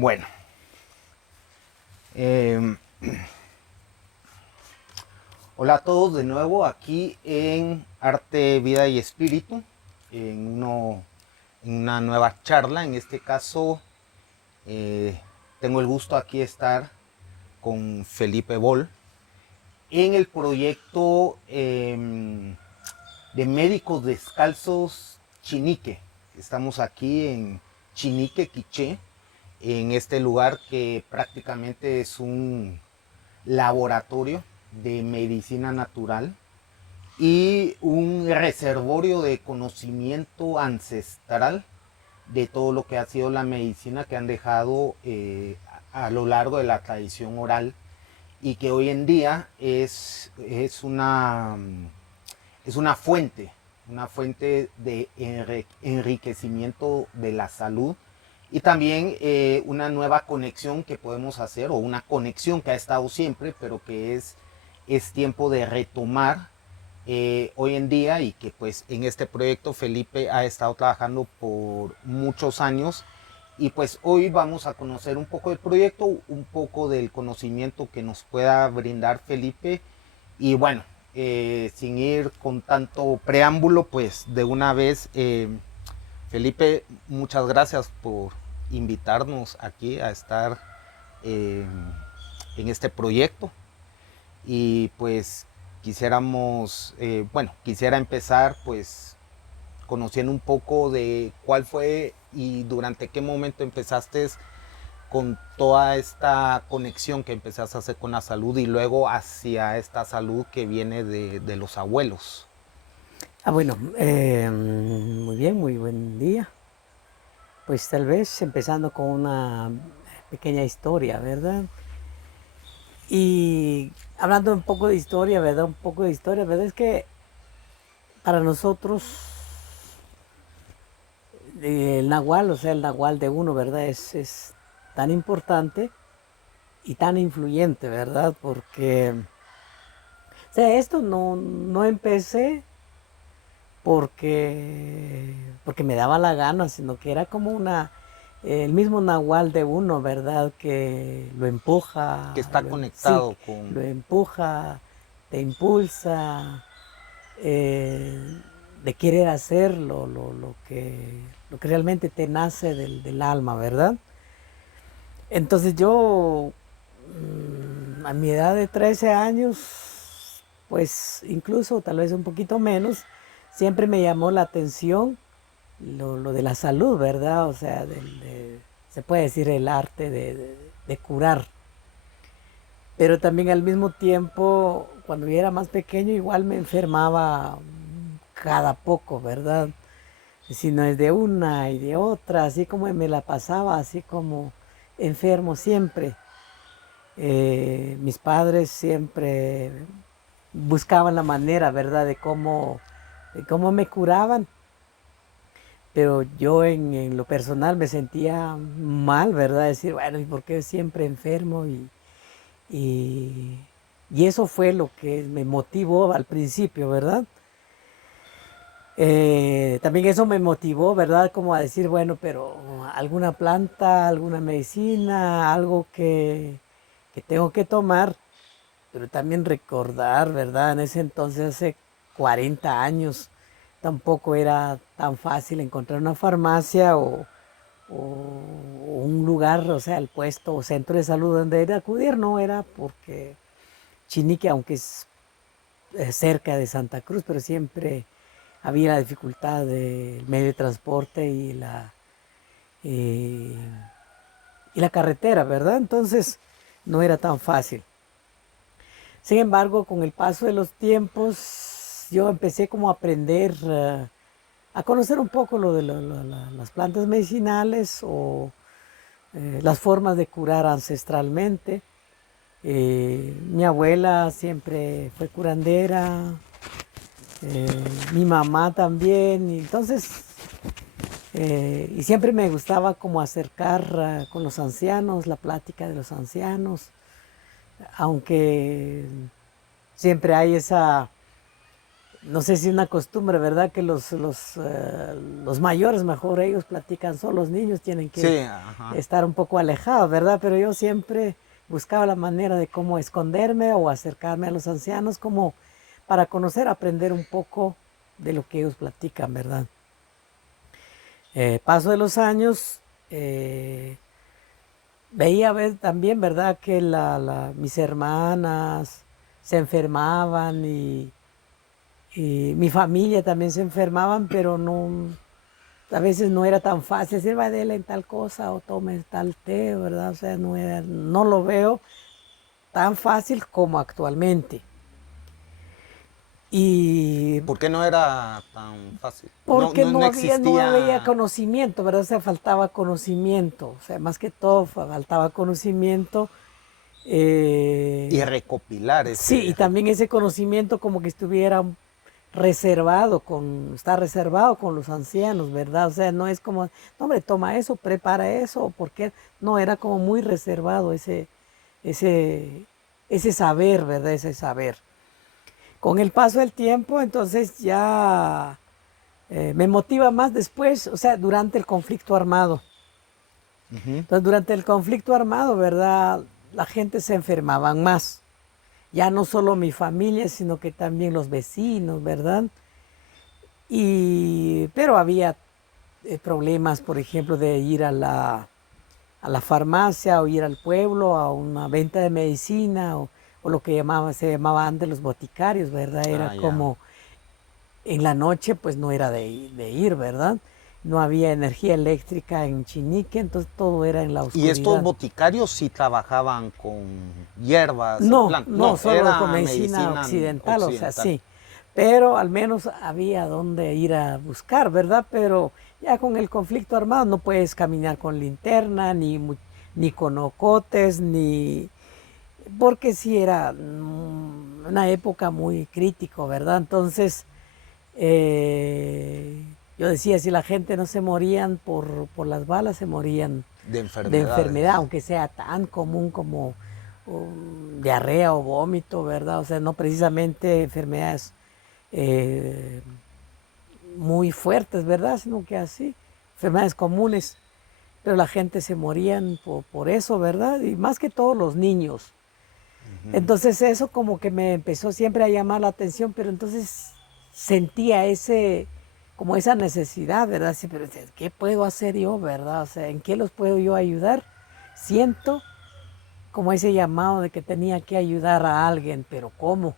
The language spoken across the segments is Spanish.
Bueno, eh, hola a todos de nuevo aquí en Arte, Vida y Espíritu, en una nueva charla. En este caso, eh, tengo el gusto aquí de estar con Felipe Bol en el proyecto de Médicos Descalzos Chinique. Estamos aquí en Chinique, Quiché, en este lugar que prácticamente es un laboratorio de medicina natural y un reservorio de conocimiento ancestral de todo lo que ha sido la medicina que han dejado a lo largo de la tradición oral y que hoy en día es una fuente de enriquecimiento de la salud y también una nueva conexión que podemos hacer, o una conexión que ha estado siempre, pero que es tiempo de retomar hoy en día, y que pues en este proyecto Felipe ha estado trabajando por muchos años. Y pues hoy vamos a conocer un poco del proyecto, un poco del conocimiento que nos pueda brindar Felipe. Y bueno, sin ir con tanto preámbulo, pues de una vez, Felipe, muchas gracias por invitarnos aquí a estar eh, en este proyecto. Y pues quisiera empezar pues conociendo un poco de cuál fue y durante qué momento empezaste con toda esta conexión que empezaste a hacer con la salud y luego hacia esta salud que viene de los abuelos. Bueno, muy bien, muy buen día. Pues tal vez empezando con una pequeña historia, ¿verdad? Y hablando un poco de historia, ¿verdad? Un poco de historia, ¿verdad? Es que para nosotros el nahual, o sea, el nahual de uno, ¿verdad? Es tan importante y tan influyente, ¿verdad? Porque, o sea, esto no empecé porque me daba la gana, sino que era como el mismo nahual de uno, ¿verdad? Que lo Que empuja, está sí, conectado con... lo empuja, te impulsa, eh, de querer hacer lo que realmente te nace del alma, ¿verdad? Entonces yo, a mi edad de 13 años, pues incluso tal vez un poquito menos, siempre me llamó la atención lo de la salud, ¿verdad? O sea, se puede decir el arte de curar. Pero también al mismo tiempo, cuando yo era más pequeño, igual me enfermaba cada poco, ¿verdad? Si no es de una y de otra, así como me la pasaba, así como enfermo siempre. Mis padres siempre buscaban la manera, ¿verdad?, de cómo me curaban, pero yo en lo personal me sentía mal, ¿verdad? Decir, bueno, ¿y por qué siempre enfermo? Y, y eso fue lo que me motivó al principio, ¿verdad? También eso me motivó, ¿verdad? Como a decir, bueno, pero alguna planta, alguna medicina, algo que tengo que tomar, pero también recordar, ¿verdad? En ese entonces, hace 40 años, tampoco era tan fácil encontrar una farmacia o un lugar, o sea, el puesto o centro de salud donde ir a acudir, no era porque Chinique, aunque es cerca de Santa Cruz, pero siempre había la dificultad del medio de transporte eh, y la carretera, ¿verdad? Entonces no era tan fácil. Sin embargo, con el paso de los tiempos, yo empecé como a aprender, a conocer un poco lo de las plantas medicinales o las formas de curar ancestralmente. Mi abuela siempre fue curandera, mi mamá también, y entonces, y siempre me gustaba como acercar con los ancianos, la plática de los ancianos, aunque siempre hay no sé si es una costumbre, ¿verdad? Que los mayores, mejor ellos platican solos, los niños tienen Sí, que ajá. estar un poco alejados, ¿verdad? Pero yo siempre buscaba la manera de cómo esconderme o acercarme a los ancianos, como para conocer, aprender un poco de lo que ellos platican, ¿verdad? Paso de los años, veía ver también, ¿verdad? Que mis hermanas se enfermaban y mi familia también se enfermaban, pero no, a veces no era tan fácil decir, va déle en tal cosa o tome tal té, ¿verdad? O sea, no lo veo tan fácil como actualmente. Y ¿Por qué no era tan fácil? No, porque no no había existía. conocimiento, ¿verdad? O sea, faltaba conocimiento, o sea, más que todo faltaba conocimiento. Y eh, recopilar sí, y ese. también ese conocimiento como que estuviera está reservado con los ancianos, ¿verdad? O sea, no es como, no, hombre, toma eso, prepara eso, porque no, era como muy reservado ese, ese saber, ¿verdad? Ese saber. Con el paso del tiempo, entonces ya me motiva más después, o sea, durante el conflicto armado. Ujú. Entonces, durante el conflicto armado, ¿verdad? La gente se enfermaba más. Ya no solo mi familia, sino que también los vecinos, ¿verdad? Pero había problemas, por ejemplo, de ir a la farmacia o ir al pueblo a una venta de medicina o lo que se llamaba antes los boticarios, ¿verdad? Era Ah, ya. como en la noche, pues no era de ir, ¿verdad? No había energía eléctrica en Chinique, entonces todo era en la Y estos oscuridad. boticarios sí trabajaban con hierbas y No, plantas. no, No, solo con era medicina medicina occidental, o sea, occidental. sí. Pero al menos había donde ir a buscar, ¿verdad? Pero ya con el conflicto armado no puedes caminar con linterna, ni con ocotes, ni... Porque sí era una época muy crítico, ¿verdad? Entonces, yo decía, si la gente no se morían por las balas, se morían De de enfermedad, enfermedades. aunque sea tan común como diarrea o vómito, ¿verdad? O sea, no precisamente enfermedades eh, muy fuertes, ¿verdad? Sino que así, enfermedades comunes. Pero la gente se morían por eso, ¿verdad? Y más que todos los niños. Ujú. Entonces eso como que me empezó siempre a llamar la atención, pero entonces sentía como esa necesidad, ¿verdad? Sí, pero ¿qué puedo hacer yo, verdad? O sea, ¿en qué los puedo yo ayudar? Siento como ese llamado de que tenía que ayudar a alguien, pero ¿cómo?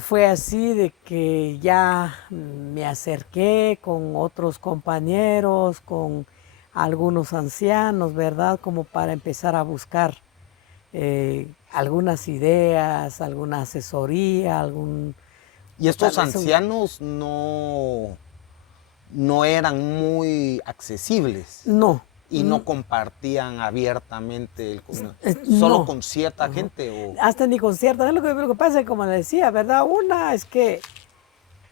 Fue así de que ya me acerqué con otros compañeros, con algunos ancianos, ¿verdad? Como para empezar a buscar algunas ideas, alguna asesoría, Y o tal estos vez ancianos no eran muy accesibles no, y no compartían abiertamente solo no. con cierta Ajá. gente o. Hasta ni concierto. Lo que pasa es que, como decía, ¿verdad? Una es que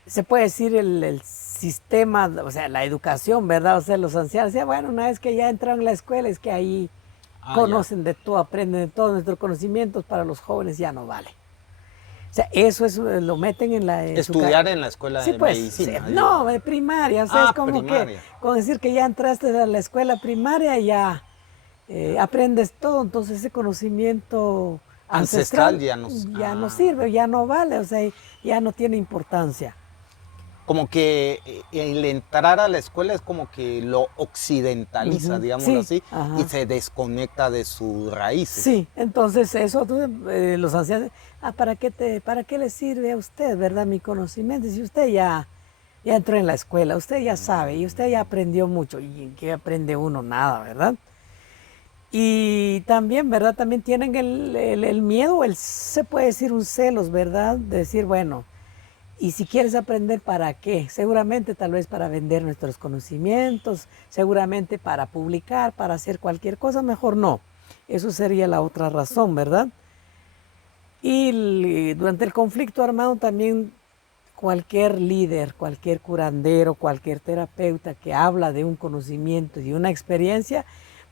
se puede decir el sistema, o sea, la educación, ¿verdad? O sea, los ancianos decían, bueno, una vez que ya entran a la escuela es que ahí Ah, ya. conocen de todo, aprenden de todos nuestros conocimientos, para los jóvenes ya no vale. O sea, eso es, lo meten en Estudiar en la escuela Sí, de pues, medicina, no, digo. de primaria, o sea, es Ah, como que, primaria. con decir que ya entraste a la escuela primaria, ya aprendes todo, entonces ese conocimiento Ancestral ancestral ya no. ya no Ah. sirve, ya no vale, o sea, ya no tiene importancia. Como que el entrar a la escuela es como que lo occidentaliza, Ujú. digámoslo Sí, así, y ajá. se desconecta de sus raíces. Sí, entonces eso, los ancianos, para qué le sirve a usted, verdad, mi conocimiento? Si usted ya entró en la escuela, usted ya sabe y usted ya aprendió mucho. ¿Y en qué aprende uno? Nada, ¿verdad? Y también, ¿verdad? También tienen el miedo, se puede decir un celos, ¿verdad? De decir, bueno, y si quieres aprender, ¿para qué? Seguramente tal vez para vender nuestros conocimientos, seguramente para publicar, para hacer cualquier cosa, mejor no. Eso sería la otra razón, ¿verdad? Y durante el conflicto armado también cualquier líder, cualquier curandero, cualquier terapeuta que habla de un conocimiento y una experiencia,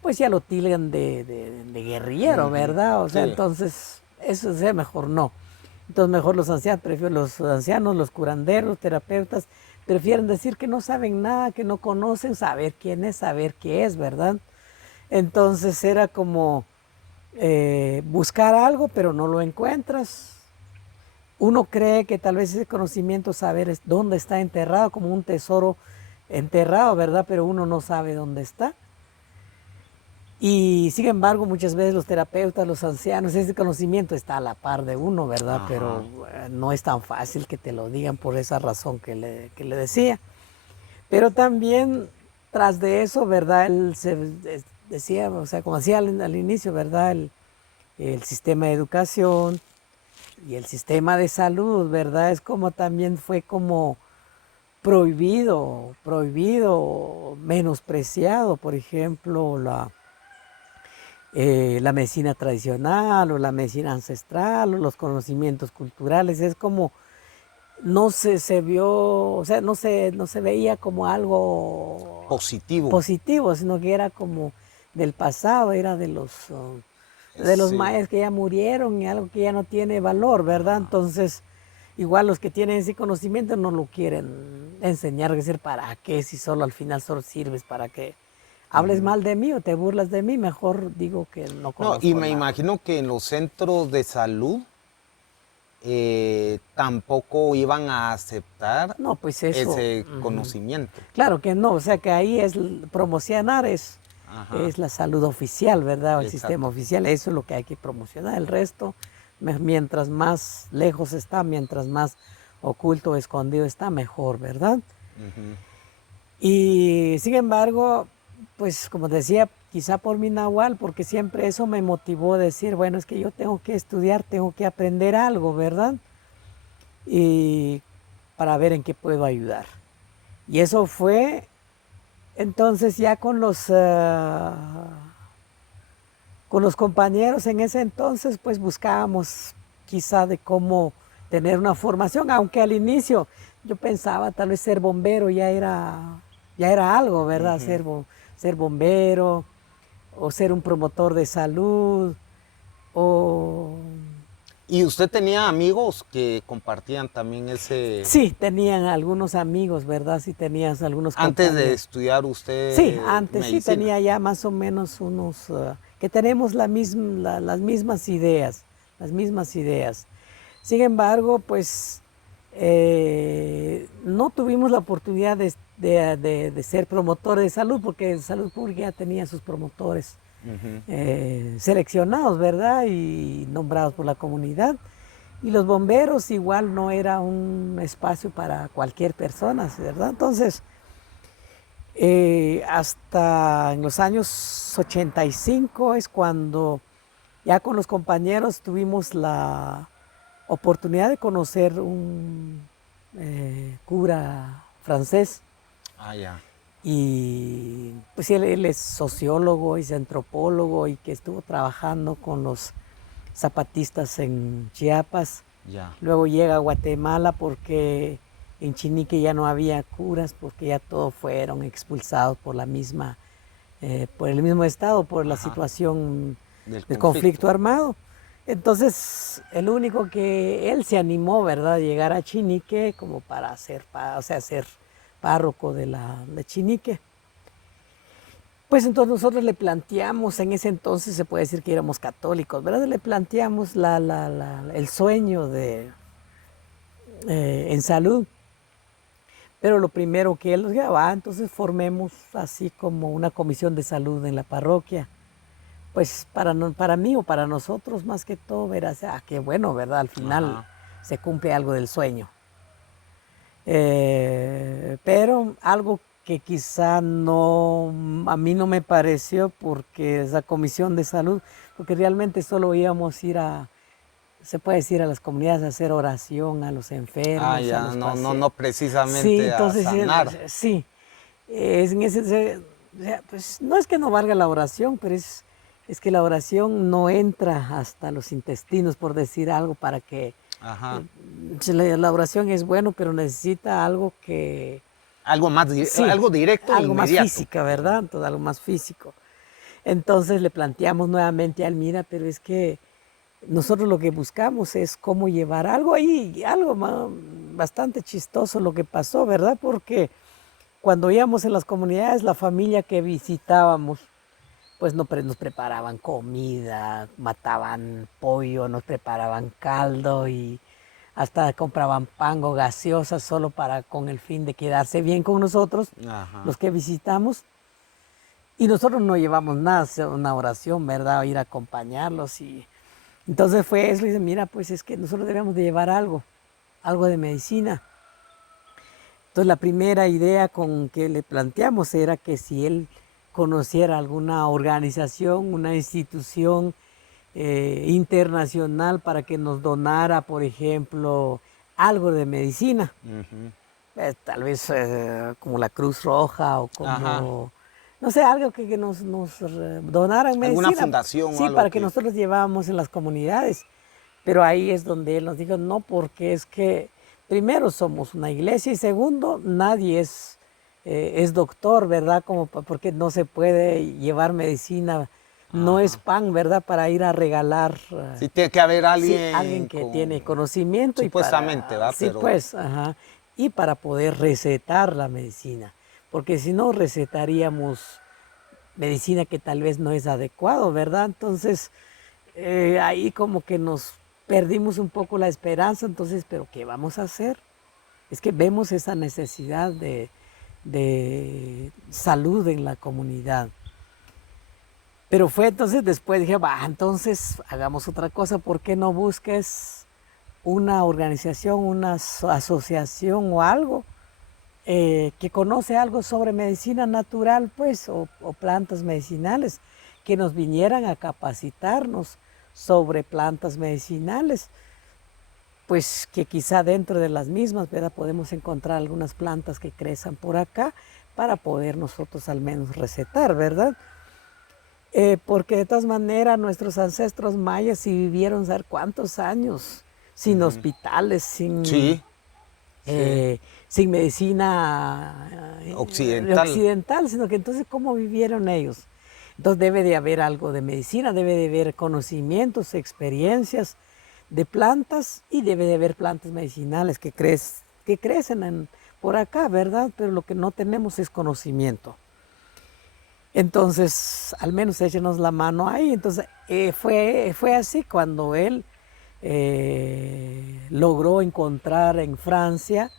pues ya lo tildan de guerrillero, Ujú. ¿verdad? O sea, Sí. entonces eso es mejor no. Entonces mejor los ancianos, los curanderos, los terapeutas, prefieren decir que no saben nada, que no conocen, saber quién es, saber qué es, ¿verdad? Entonces era como buscar algo, pero no lo encuentras. Uno cree que tal vez ese conocimiento, saber dónde está enterrado, como un tesoro enterrado, ¿verdad? Pero uno no sabe dónde está. Y sin embargo, muchas veces los terapeutas, los ancianos, ese conocimiento está a la par de uno, ¿verdad? Ajá. Pero no es tan fácil que te lo digan por esa razón que le decía. Pero también tras de eso, ¿verdad? Él decía, o sea, como decía al inicio, ¿verdad? El sistema de educación y el sistema de salud, ¿verdad? Es como también fue como prohibido, menospreciado, por ejemplo, la medicina tradicional o la medicina ancestral o los conocimientos culturales. Es como no se vio, o sea, no se veía como algo Positivo. positivo, sino que era como del pasado, era de los Sí. mayas que ya murieron y algo que ya no tiene valor, ¿verdad? Entonces, igual los que tienen ese conocimiento no lo quieren enseñar, es decir, ¿para qué? Si solo al final solo sirves para que hables mal de mí o te burlas de mí, mejor digo que no No, y conozco me nada. imagino que en los centros de salud tampoco iban a aceptar No, pues eso, ese conocimiento. claro que no, o sea que ahí es promocionar Ajá, es la salud oficial, ¿verdad? O el sistema exacto. oficial, eso es lo que hay que promocionar. El resto, mientras más lejos está, mientras más oculto o escondido está, mejor, ¿verdad? Ujú. Y sin embargo, pues como decía, quizá por mi nahual, porque siempre eso me motivó a decir, bueno, es que yo tengo que estudiar, tengo que aprender algo, ¿verdad? Y para ver en qué puedo ayudar. Y eso fue entonces ya con los compañeros en ese entonces, pues buscábamos quizá de cómo tener una formación, aunque al inicio yo pensaba tal vez ser bombero ya era algo, ¿verdad? Ser bombero o ser un promotor de salud o... ¿Y usted tenía amigos que compartían también ese... Sí, tenían algunos amigos, ¿verdad? Sí, tenías algunos Antes de compañeros. estudiar Sí, usted antes sí medicina? tenía ya más o menos unos que tenemos las mismas ideas, las mismas ideas. Sin embargo, pues no tuvimos la oportunidad de ser promotores de salud, porque Salud Pública ya tenía sus promotores Ujú. seleccionados, ¿verdad? Y nombrados por la comunidad. Y los bomberos igual no era un espacio para cualquier persona, ¿verdad? Entonces, hasta en los años 85 es cuando ya con los compañeros tuvimos la oportunidad de conocer un cura francés Ah, ya, y pues él es sociólogo y es antropólogo y que estuvo trabajando con los zapatistas en Chiapas. ya. Luego llega a Guatemala porque en Chinique ya no había curas porque ya todos fueron expulsados por por el mismo estado, por la Ajá, situación del del conflicto. conflicto armado. Entonces, el único que él se animó, ¿verdad?, a llegar a Chinique como para ser párroco de Chinique. Pues entonces nosotros le planteamos, en ese entonces se puede decir que éramos católicos, ¿verdad? Le planteamos el sueño en salud. Pero lo primero que él nos dijo, entonces formemos así como una comisión de salud en la parroquia. Pues para mí o para nosotros más que todo, verás, qué bueno, ¿verdad? Al final Ajá. se cumple algo del sueño. Pero algo que quizá no, a mí no me pareció porque esa comisión de salud, porque realmente solo íbamos a ir se puede decir, a las comunidades a hacer oración, a los Ah, enfermos, a ya, los no pacientes. Sí, precisamente a entonces, sanar. sí, es en o sea, pues no es que no valga la oración, pero es que la oración no entra hasta los intestinos, por decir algo, para que Ajá. la oración es bueno, pero necesita algo que, Algo más, sí, algo directo e algo más inmediato. física, ¿verdad? Entonces, algo más físico. Entonces le planteamos nuevamente a él, mira, pero es que nosotros lo que buscamos es cómo llevar algo ahí, bastante chistoso lo que pasó, ¿verdad? Porque cuando íbamos en las comunidades, la familia que visitábamos, pues nos preparaban comida, mataban pollo, nos preparaban caldo y hasta compraban pan o gaseosas solo con el fin de quedarse bien con nosotros, Ajá. los que visitamos. Y nosotros no llevamos nada, hacer una oración, ¿verdad? Ir a acompañarlos. Y entonces fue eso, y dice, mira, pues es que nosotros debemos de llevar algo de medicina. Entonces la primera idea con que le planteamos era que si él conociera alguna organización, una institución internacional para que nos donara, por ejemplo, algo de medicina. Tal vez como la Cruz Roja o Ajá. como, no sé, algo que nos donaran medicina. ¿Alguna fundación o Sí, algo para que nosotros llevábamos en las comunidades. Pero ahí es donde él nos dijo, no, porque es que primero somos una iglesia y segundo, nadie es doctor, ¿verdad? Porque no se puede llevar medicina, no es pan, ¿verdad? Para ir a regalar. Sí, tiene que haber Sí, alguien alguien que tiene conocimiento supuestamente, ¿va? sí, Pero pues, ajá, y para poder recetar la medicina, porque si no recetaríamos medicina que tal vez no es adecuado, ¿verdad? Entonces, ahí como que nos perdimos un poco la esperanza, entonces, ¿pero qué vamos a hacer? Es que vemos esa necesidad de salud en la comunidad. Pero fue entonces después dije, va, entonces hagamos otra cosa, ¿por qué no busques una organización, una asociación o algo que conoce algo sobre medicina natural, pues, o plantas medicinales, que nos vinieran a capacitarnos sobre plantas medicinales? Pues que quizá dentro de las mismas, ¿verdad? Podemos encontrar algunas plantas que crezcan por acá para poder nosotros al menos recetar, ¿verdad? Porque de todas maneras nuestros ancestros mayas sí vivieron saber cuántos años sin hospitales, sí, sí. sin medicina Occidental. occidental, sino que entonces ¿cómo vivieron ellos? Entonces debe de haber algo de medicina, debe de haber conocimientos, experiencias de plantas y debe de haber plantas medicinales que crecen por acá, ¿verdad? Pero lo que no tenemos es conocimiento. Entonces, al menos échenos la mano ahí. Entonces, fue así cuando él logró encontrar en Francia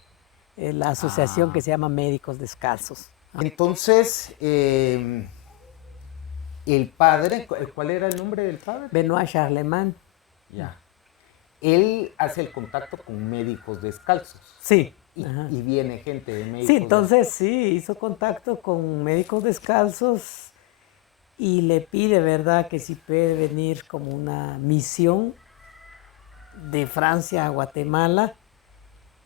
la asociación que se llama Médicos Descalzos. Entonces, el padre, ¿cuál era el nombre del padre? Benoit Charlemagne. Ya. Él hace el contacto con médicos descalzos. Sí. Y viene gente de médicos. Sí, entonces sí, hizo contacto con médicos descalzos y le pide, ¿verdad?, que si puede venir como una misión de Francia a Guatemala.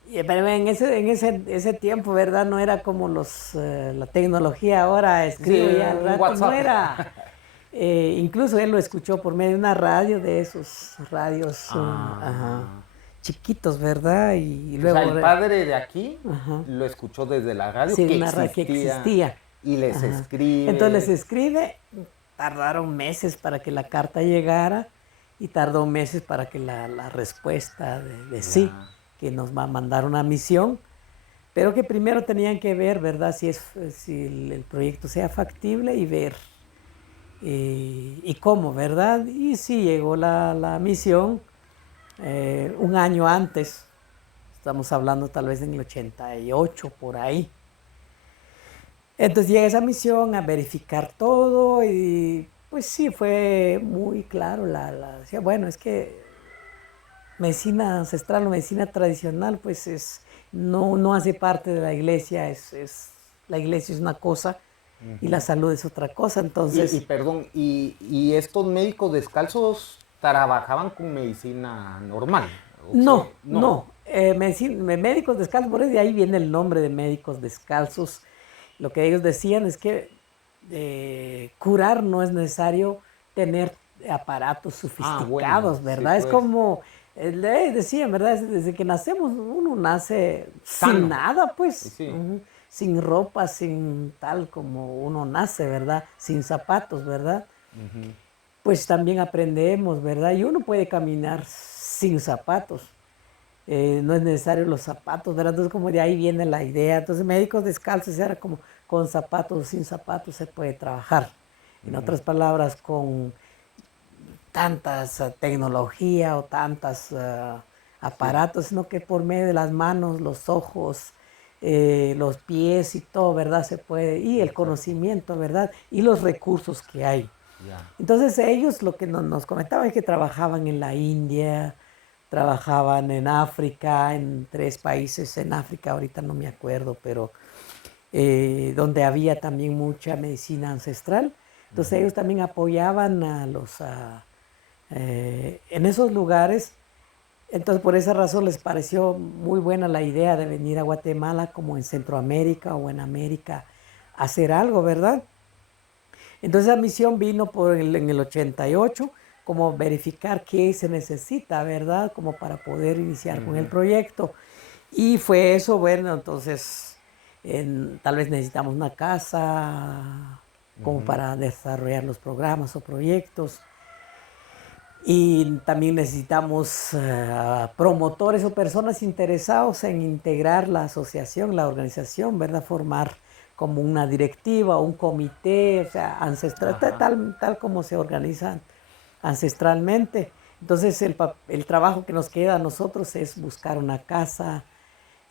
Pero en ese tiempo, ¿verdad? No era como la tecnología ahora, escribo Sí, ya al rato, WhatsApp. no era. Incluso él lo escuchó por medio de una radio, de esos radios chiquitos, ¿verdad? Y luego, o sea, el padre de aquí lo escuchó desde la radio, sí, que una radio que existía. Y les escribe. Entonces les escribe, tardaron meses para que la carta llegara y tardó meses para que la respuesta de sí, que nos va a mandar una misión, pero que primero tenían que ver, ¿verdad?, si el proyecto sea factible y ver y cómo, ¿verdad? Y sí llegó la misión un año antes, estamos hablando tal vez en el 88 por ahí. Entonces llega esa misión a verificar todo y pues sí, fue muy claro. Decía, bueno, es que medicina ancestral o medicina tradicional pues no hace parte de la iglesia, la iglesia es una cosa y la salud es otra cosa. Entonces, Perdón, ¿y estos médicos descalzos trabajaban con medicina normal? No. Médicos descalzos, por eso de ahí viene el nombre de médicos descalzos. Lo que ellos decían es que curar no es necesario tener aparatos sofisticados, ¿verdad? Sí, es como, decían, ¿verdad? Desde que nacemos, uno nace sano, sin nada, pues, sí. sin ropa, sin tal como uno nace, ¿verdad? Sin zapatos, ¿verdad? pues también aprendemos, ¿verdad? Y uno puede caminar sin zapatos. No es necesario los zapatos, ¿verdad? Entonces como de ahí viene la idea. Entonces médicos descalzos era como con zapatos o sin zapatos se puede trabajar. En Ujú. otras palabras, con tantas tecnología o tantas Sí, aparatos, sino que por medio de las manos, los ojos, los pies y todo, ¿verdad? Se puede, y el exacto. conocimiento, ¿verdad? Y los recursos que hay. Ya. Entonces ellos lo que nos comentaban es que trabajaban en la India, trabajaban en África, en 3 países en África, ahorita no me acuerdo, pero donde había también mucha medicina ancestral. Entonces Ujú. ellos también apoyaban a en esos lugares. Entonces por esa razón les pareció muy buena la idea de venir a Guatemala como en Centroamérica o en América a hacer algo, ¿verdad? Entonces la misión vino en el 88 como verificar qué se necesita, ¿verdad? Como para poder iniciar con el Ujú. proyecto. Y fue eso, bueno, entonces tal vez necesitamos una casa como Ujú. para desarrollar los programas o proyectos. Y también necesitamos promotores o personas interesados en integrar la asociación, la organización, ¿verdad? Formar como una directiva, un comité, o sea, ancestral, Ajá. tal como se organizan ancestralmente. Entonces el trabajo que nos queda a nosotros es buscar una casa,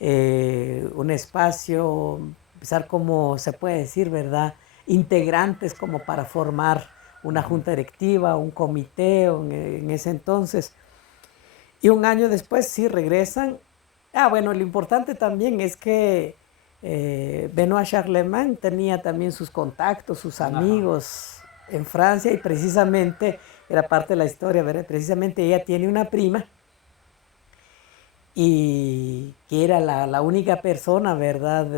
un espacio, empezar como se puede decir, ¿verdad? Integrantes como para formar una Ujú. junta directiva, un comité en ese entonces. Y un año después sí regresan. Ah, bueno, lo importante también es que Benoit Charlemagne tenía también sus contactos, sus Ajá. amigos en Francia y precisamente, era parte de la historia, ¿verdad? Precisamente ella tiene una prima y que era la única persona, ¿verdad?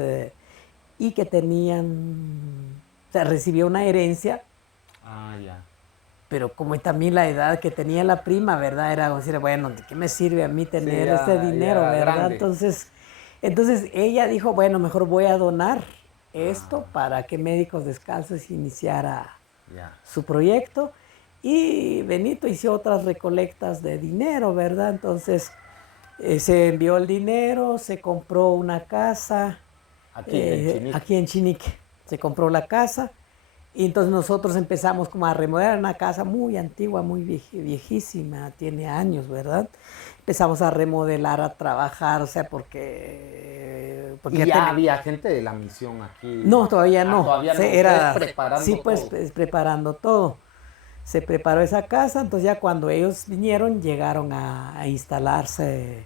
Y que tenían, o sea, recibió una herencia, Ah, ya. pero como también la edad que tenía la prima, ¿verdad? Era decir, bueno, ¿de qué me sirve a mí Sí, tener este ya dinero, era ¿verdad? grande. Entonces ella dijo, bueno, mejor voy a donar esto Ah, para que Médicos Descalzos iniciara ya. su proyecto. Y Benito hizo otras recolectas de dinero, ¿verdad? Entonces se envió el dinero, se compró una casa Aquí, en Chinique. aquí en Chinique. Se compró la casa y entonces nosotros empezamos como a remodelar una casa muy antigua, muy viejísima, tiene años, ¿verdad? Empezamos a remodelar, a trabajar, o sea, porque Y ya ya tenía... había gente de la misión aquí. No, todavía Ah, no. todavía no. Ustedes Era, sí, preparando pues todo. preparando todo. Se preparó esa casa, entonces ya cuando ellos vinieron, llegaron a instalarse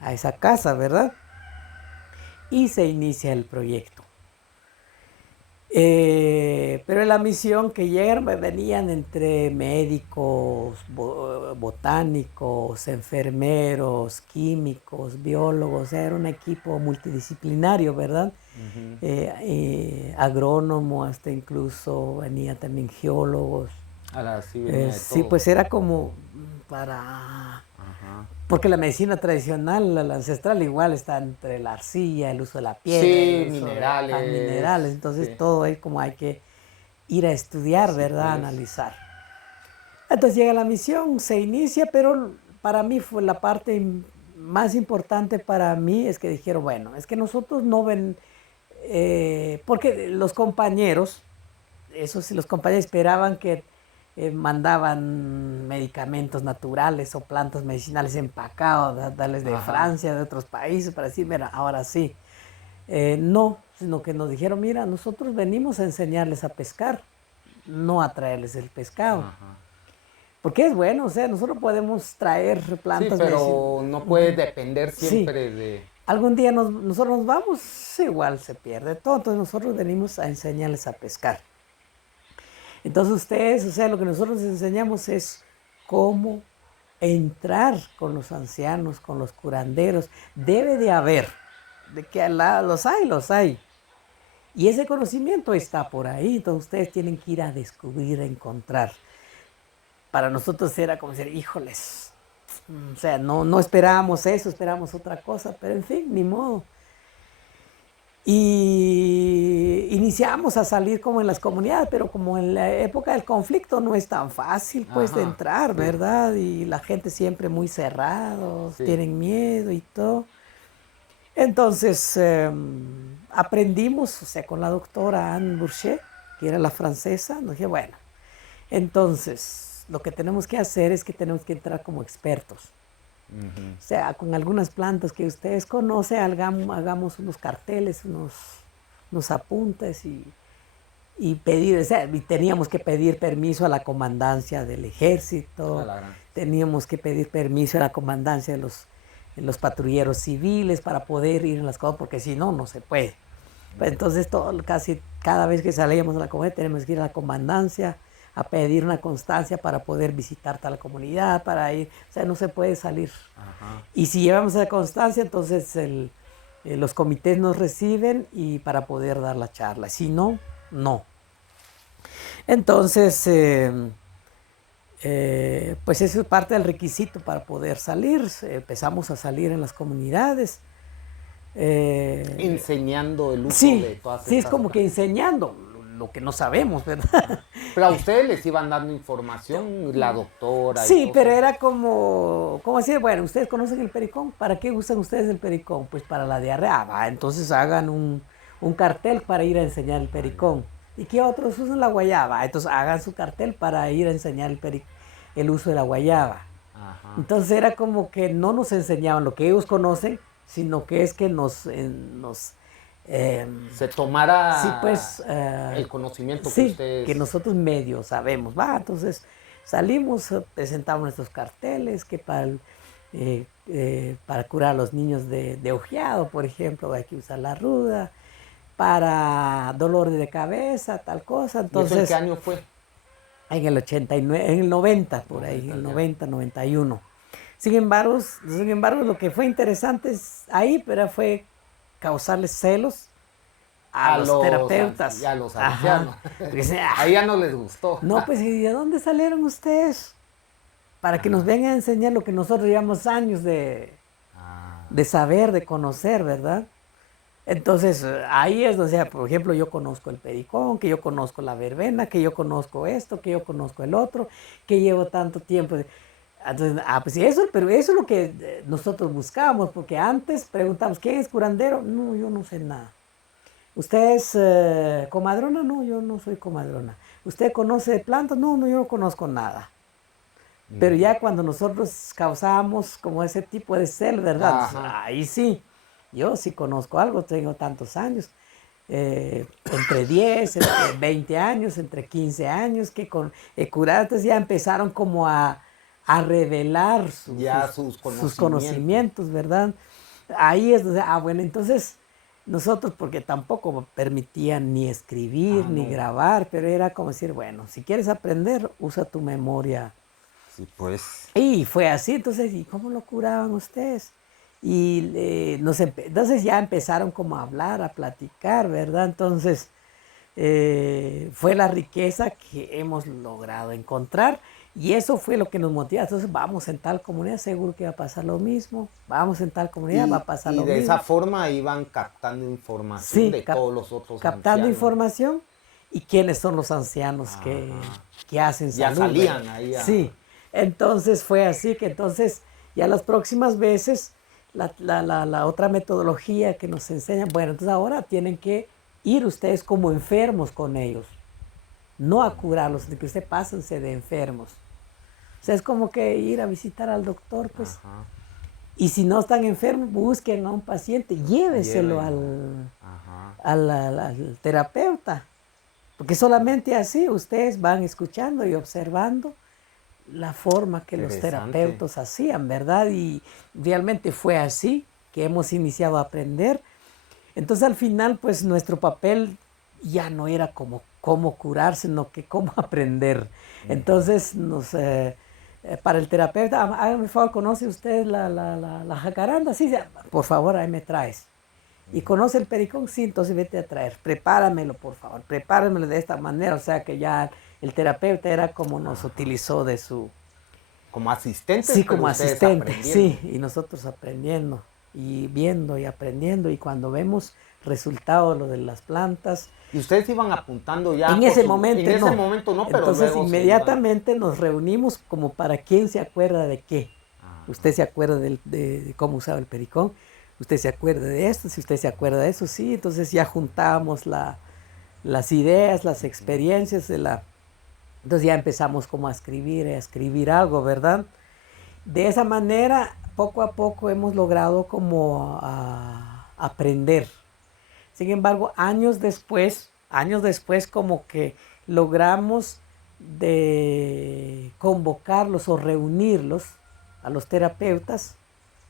a esa casa, ¿verdad? Y se inicia el proyecto. Pero en la misión que llegan, venían entre médicos, botánicos, enfermeros, químicos, biólogos, era un equipo multidisciplinario, ¿verdad? Ujú. Agrónomo, hasta incluso venía también geólogos. Ahora sí venía de Sí, todo. pues era como para... Ajá. Porque la medicina tradicional, la ancestral, igual está entre la arcilla, el uso de la piedra, el Sí, uso de los minerales. minerales. Entonces Sí. todo es como hay que ir a estudiar, Sí, ¿verdad? pues. Analizar. Entonces llega la misión, se inicia, pero para mí fue la parte más importante para mí es que dijeron, bueno, es que nosotros no ven, porque los compañeros, eso sí, los compañeros esperaban que mandaban medicamentos naturales o plantas medicinales empacados, darles de Ajá. Francia, de otros países, para decir, mira, ahora sí. No, sino que nos dijeron, mira, nosotros venimos a enseñarles a pescar, no a traerles el pescado. Ajá. Porque es bueno, o sea, nosotros podemos traer Sí, plantas medicinales. pero no puede depender Sí, siempre de. algún día nosotros nos vamos, igual se pierde todo, entonces nosotros venimos a enseñarles a pescar. Entonces ustedes, o sea, lo que nosotros les enseñamos es cómo entrar con los ancianos, con los curanderos. Debe de haber, de que los hay, los hay. Y ese conocimiento está por ahí, entonces ustedes tienen que ir a descubrir, a encontrar. Para nosotros era como decir, híjoles, o sea, no esperábamos eso, esperábamos otra cosa, pero en fin, ni modo. Y iniciamos a salir como en las comunidades, pero como en la época del conflicto no es tan fácil pues de Ajá, entrar, sí, ¿verdad? Y la gente siempre muy cerrados, sí. tienen miedo y todo. Entonces aprendimos, o sea, con la doctora Anne Bourget, que era la francesa, nos dije, bueno, entonces lo que tenemos que hacer es que tenemos que entrar como expertos. Ujú. O sea, con algunas plantas que ustedes conocen, hagamos unos carteles, unos apuntes y pedir, o sea, y teníamos que pedir permiso a la comandancia del A ejército, la gran. teníamos que pedir permiso a la comandancia de los patrulleros civiles para poder ir en las cosas, porque si no, no se puede. Pues entonces, casi cada vez que salíamos a la comunidad, tenemos que ir a la comandancia a pedir una constancia para poder visitar tal comunidad, para ir, o sea, no se puede salir. Ajá. Y si llevamos esa constancia, entonces los comités nos reciben y para poder dar la charla. Si no, no. Entonces, pues eso es parte del requisito para poder salir. Empezamos a salir en las comunidades. Eh, Enseñando el uso sí, de todas sí, es estas como que plantas. enseñando lo que no sabemos, ¿verdad? Pero a ustedes les iban dando información, la doctora y Sí, todo pero eso. era como decir, bueno, ¿ustedes conocen el pericón? ¿Para qué usan ustedes el pericón? Pues para la diarrea. Ah, va, entonces hagan un cartel para ir a enseñar el Ah, ya. pericón. ¿Y qué otros usan la guayaba? Entonces hagan su cartel para ir a enseñar el uso de la guayaba. Ajá. Entonces era como que no nos enseñaban lo que ellos conocen, sino que es que em, Se sí, tomara pues, el conocimiento que sí, que ustedes. nosotros medio sabemos, va, entonces salimos, presentamos nuestros carteles, que para curar a los niños de ojeado, por ejemplo, hay que usar la ruda, para dolor de cabeza, tal cosa, ¿Y eso en qué entonces año fue? en el 89, en el 90, por ahí, en 90 el ya. 90, 91. Sin embargo, lo que fue interesante ahí, pero fue causarles celos a A los los, terapeutas. a los Ajá. ancianos. Porque dicen, Ahí ya no les gustó. no, pues, ¿y de dónde salieron ustedes? Para que nos Ajá. vengan a enseñar lo que nosotros llevamos años Ah, de saber, de conocer, ¿verdad? Entonces, ahí es, o sea, por ejemplo, yo conozco el pericón, que yo conozco la verbena, que yo conozco esto, que yo conozco el otro, que llevo tanto tiempo. Entonces, pues eso, pero eso es lo que nosotros buscábamos, porque antes preguntamos, ¿quién es curandero? No, yo no sé nada. ¿Usted es comadrona? No, yo no soy comadrona. ¿Usted conoce de plantas? No, no, yo no conozco nada. Pero ya cuando nosotros causamos como ese tipo de cel, ¿verdad? Entonces, ajá. ahí sí, yo sí conozco algo, tengo tantos años, entre 10, entre 20 años, entre 15 años, que con curantes ya empezaron como a revelar Ya sus sus conocimientos. conocimientos, ¿verdad? Ahí es donde, bueno, entonces nosotros, porque tampoco permitían ni escribir Ah, ni no. grabar, pero era como decir, bueno, si quieres aprender, usa tu memoria. Sí, pues. Y fue así, entonces, ¿y cómo lo curaban ustedes? Y entonces ya empezaron como a hablar, a platicar, ¿verdad? Entonces, fue la riqueza que hemos logrado encontrar y eso fue lo que nos motiva. Entonces, vamos en tal comunidad, seguro que va a pasar lo mismo. Vamos en tal comunidad, va a pasar Y lo de esa mismo. forma iban captando información Sí, de todos los otros captando ancianos. información y quiénes son los ancianos Ajá. que hacen Ya salud, ¿verdad? salían ahí a. Sí, entonces fue así que entonces ya las próximas veces la otra metodología que nos enseñan, bueno, entonces ahora tienen que ir ustedes como enfermos con ellos, no a curarlos, de que ustedes pásense de enfermos. O sea, es como que ir a visitar al doctor, pues. Ajá. Y si no están enfermos, busquen a un paciente, lléveselo Llévenlo. Ajá. al terapeuta. Porque solamente así ustedes van escuchando y observando la forma que los Interesante. terapeutas hacían, ¿verdad? Y realmente fue así que hemos iniciado a aprender. Entonces al final, pues nuestro papel ya no era como cómo curar, sino que cómo aprender. Entonces, para el terapeuta, hágame el favor, ¿conoce usted la jacaranda? Sí, ya, por favor, ahí me traes. ¿Y conoce el pericón? Sí, entonces vete a traer. Prepáramelo, por favor. Prepáramelo de esta manera. O sea que ya el terapeuta era como nos Ajá. utilizó Como asistentes, sí, pero como ustedes asistente, aprendiendo. sí, y nosotros aprendiendo. y viendo y aprendiendo, y cuando vemos resultados lo de las plantas, Y ustedes iban apuntando ya en por ese su... momento En ese no. momento no, pero Entonces luego se iban... inmediatamente nos reunimos como para quién se acuerda de qué. Usted Ajá. se acuerda de cómo usaba el pericón, usted se acuerda de esto, si usted se acuerda de eso, sí. Entonces ya juntábamos las ideas, las experiencias de la... Entonces ya empezamos como a escribir algo, ¿verdad? De esa manera, poco a poco hemos logrado como aprender. Sin embargo, años después como que logramos de convocarlos o reunirlos a los terapeutas,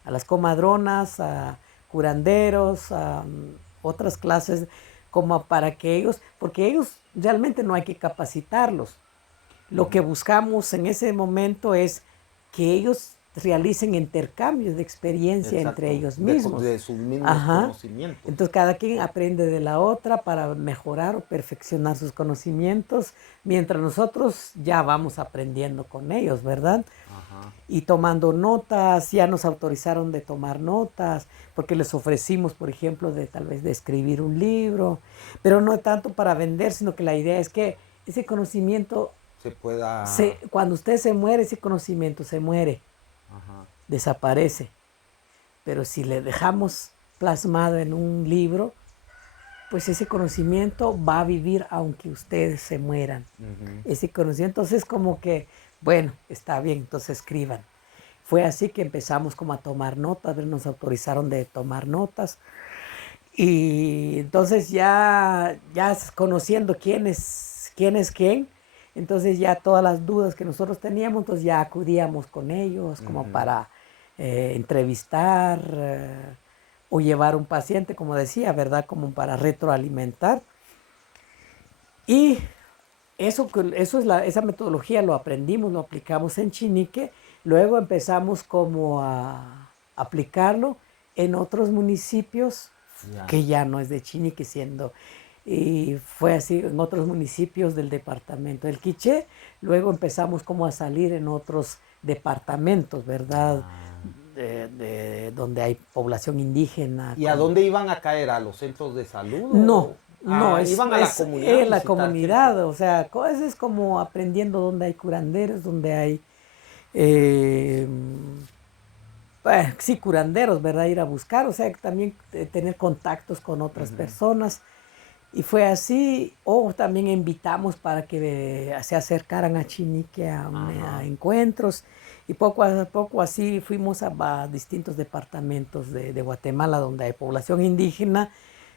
a las comadronas, a curanderos, a otras clases, como para que ellos, porque ellos realmente no hay que capacitarlos. Lo que buscamos en ese momento es que ellos realicen intercambios de experiencia entre Exacto, ellos mismos. de sus mismos Ajá. conocimientos. Entonces cada quien aprende de la otra para mejorar o perfeccionar sus conocimientos, mientras nosotros ya vamos aprendiendo con ellos, ¿verdad? Ajá. Y tomando notas, ya nos autorizaron de tomar notas, porque les ofrecimos, por ejemplo, de tal vez de escribir un libro, pero no tanto para vender, sino que la idea es que ese conocimiento, Se pueda... cuando usted se muere, ese conocimiento se muere, Ajá. desaparece. Pero si le dejamos plasmado en un libro, pues ese conocimiento va a vivir aunque ustedes se mueran. Ese conocimiento, entonces como que, bueno, está bien, entonces escriban. Fue así que empezamos como a tomar notas, nos autorizaron de tomar notas. Y entonces ya conociendo quién es quién, entonces ya todas las dudas que nosotros teníamos, entonces ya acudíamos con ellos como para entrevistar o llevar un paciente, como decía, ¿verdad? Como para retroalimentar. Y esa metodología lo aprendimos, lo aplicamos en Chinique, luego empezamos como a aplicarlo en otros municipios Ya. que ya no es de Chinique, y fue así en otros municipios del departamento del Quiché, luego empezamos como a salir en otros departamentos, ¿verdad? Donde hay población indígena. ¿Y a dónde iban a caer? ¿A los centros de salud? No, no, iban a la comunidad. en la visitar comunidad, gente. o sea, eso es como aprendiendo donde hay curanderos, donde hay, eh, sí, curanderos, ¿verdad? Ir a buscar, o sea, también tener contactos con otras personas. Y fue así, o también invitamos para que se acercaran a Chinique a encuentros. Y poco a poco así fuimos a distintos departamentos de Guatemala donde hay población indígena,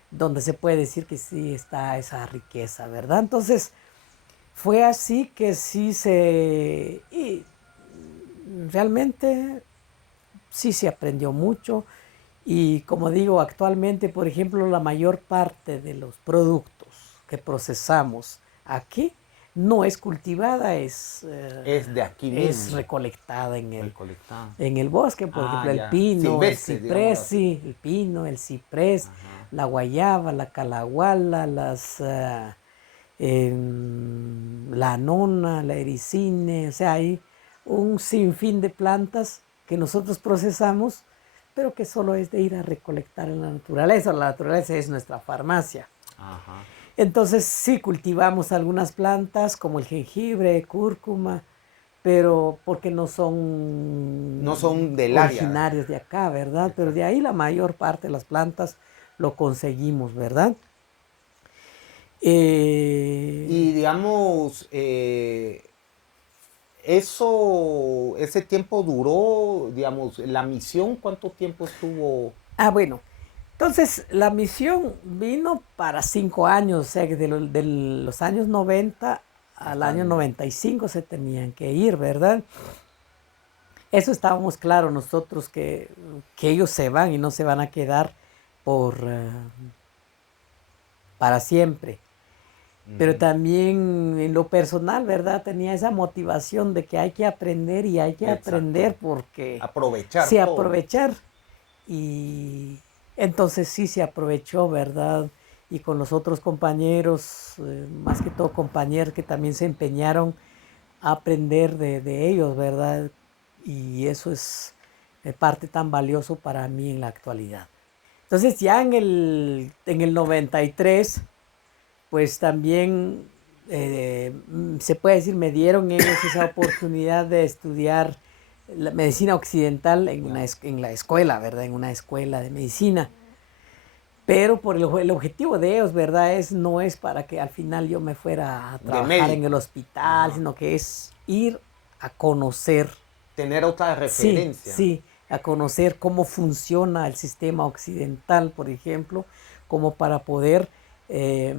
donde se puede decir que sí está esa riqueza, ¿verdad? Entonces, fue así que sí y realmente sí se aprendió mucho. Y como digo, actualmente, por ejemplo, la mayor parte de los productos que procesamos aquí no es cultivada, Es de aquí es mismo. recolectada Recolectada. en el bosque, por ejemplo, el Ya. pino, el Silvestre, digamos ciprés, así. sí, el pino, el ciprés, Ajá. la guayaba, la calahuala, la nona, la ericine, o sea, hay un sinfín de plantas que nosotros procesamos, pero que solo es de ir a recolectar en la naturaleza. La naturaleza es nuestra farmacia. Ajá. Entonces sí cultivamos algunas plantas como el jengibre, cúrcuma, pero porque no son No son del área. originarios de acá, ¿verdad? Exacto. Pero de ahí la mayor parte de las plantas lo conseguimos, ¿verdad? Y digamos, ese tiempo duró, digamos, la misión, ¿cuánto tiempo estuvo? Bueno, entonces la misión vino para 5 años, o sea que de los años 90 al año 95 se tenían que ir, ¿verdad? Eso estábamos claros nosotros, que ellos se van y no se van a quedar para siempre. Pero también en lo personal, ¿verdad? Tenía esa motivación de que hay que aprender y hay que aprender porque... Aprovechar sí, todo. aprovechar. Y entonces sí se aprovechó, ¿verdad? Y con los otros compañeros, más que todo compañeros que también se empeñaron a aprender de ellos, ¿verdad? Y eso es parte tan valioso para mí en la actualidad. Entonces ya en el 93, pues también se puede decir, me dieron ellos esa oportunidad de estudiar la medicina occidental en la escuela, ¿verdad? En una escuela de medicina. Pero por el objetivo de ellos, ¿verdad? No es para que al final yo me fuera a De trabajar en el médico. hospital, Ajá. sino que es ir a conocer. Tener otra Sí, referencia. sí, a conocer cómo funciona el sistema occidental, por ejemplo, como para poder, eh,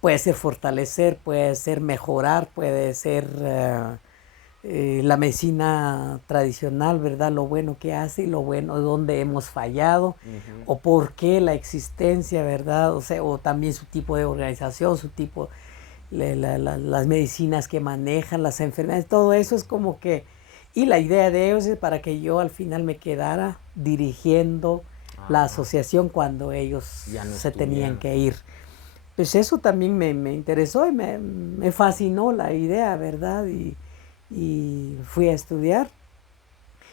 puede ser fortalecer, puede ser mejorar, puede ser la medicina tradicional, ¿verdad? Lo bueno que hace y lo bueno, donde hemos fallado, Ujú. o por qué la existencia, ¿verdad? O sea, o también su tipo de organización, su tipo, las medicinas que manejan, las enfermedades, todo eso es como que, y la idea de ellos es para que yo al final me quedara dirigiendo la Ajá. asociación cuando ellos Ya no se tenían estuvieron. que ir. Pues eso también me interesó y me fascinó la idea, ¿verdad? Y fui a estudiar,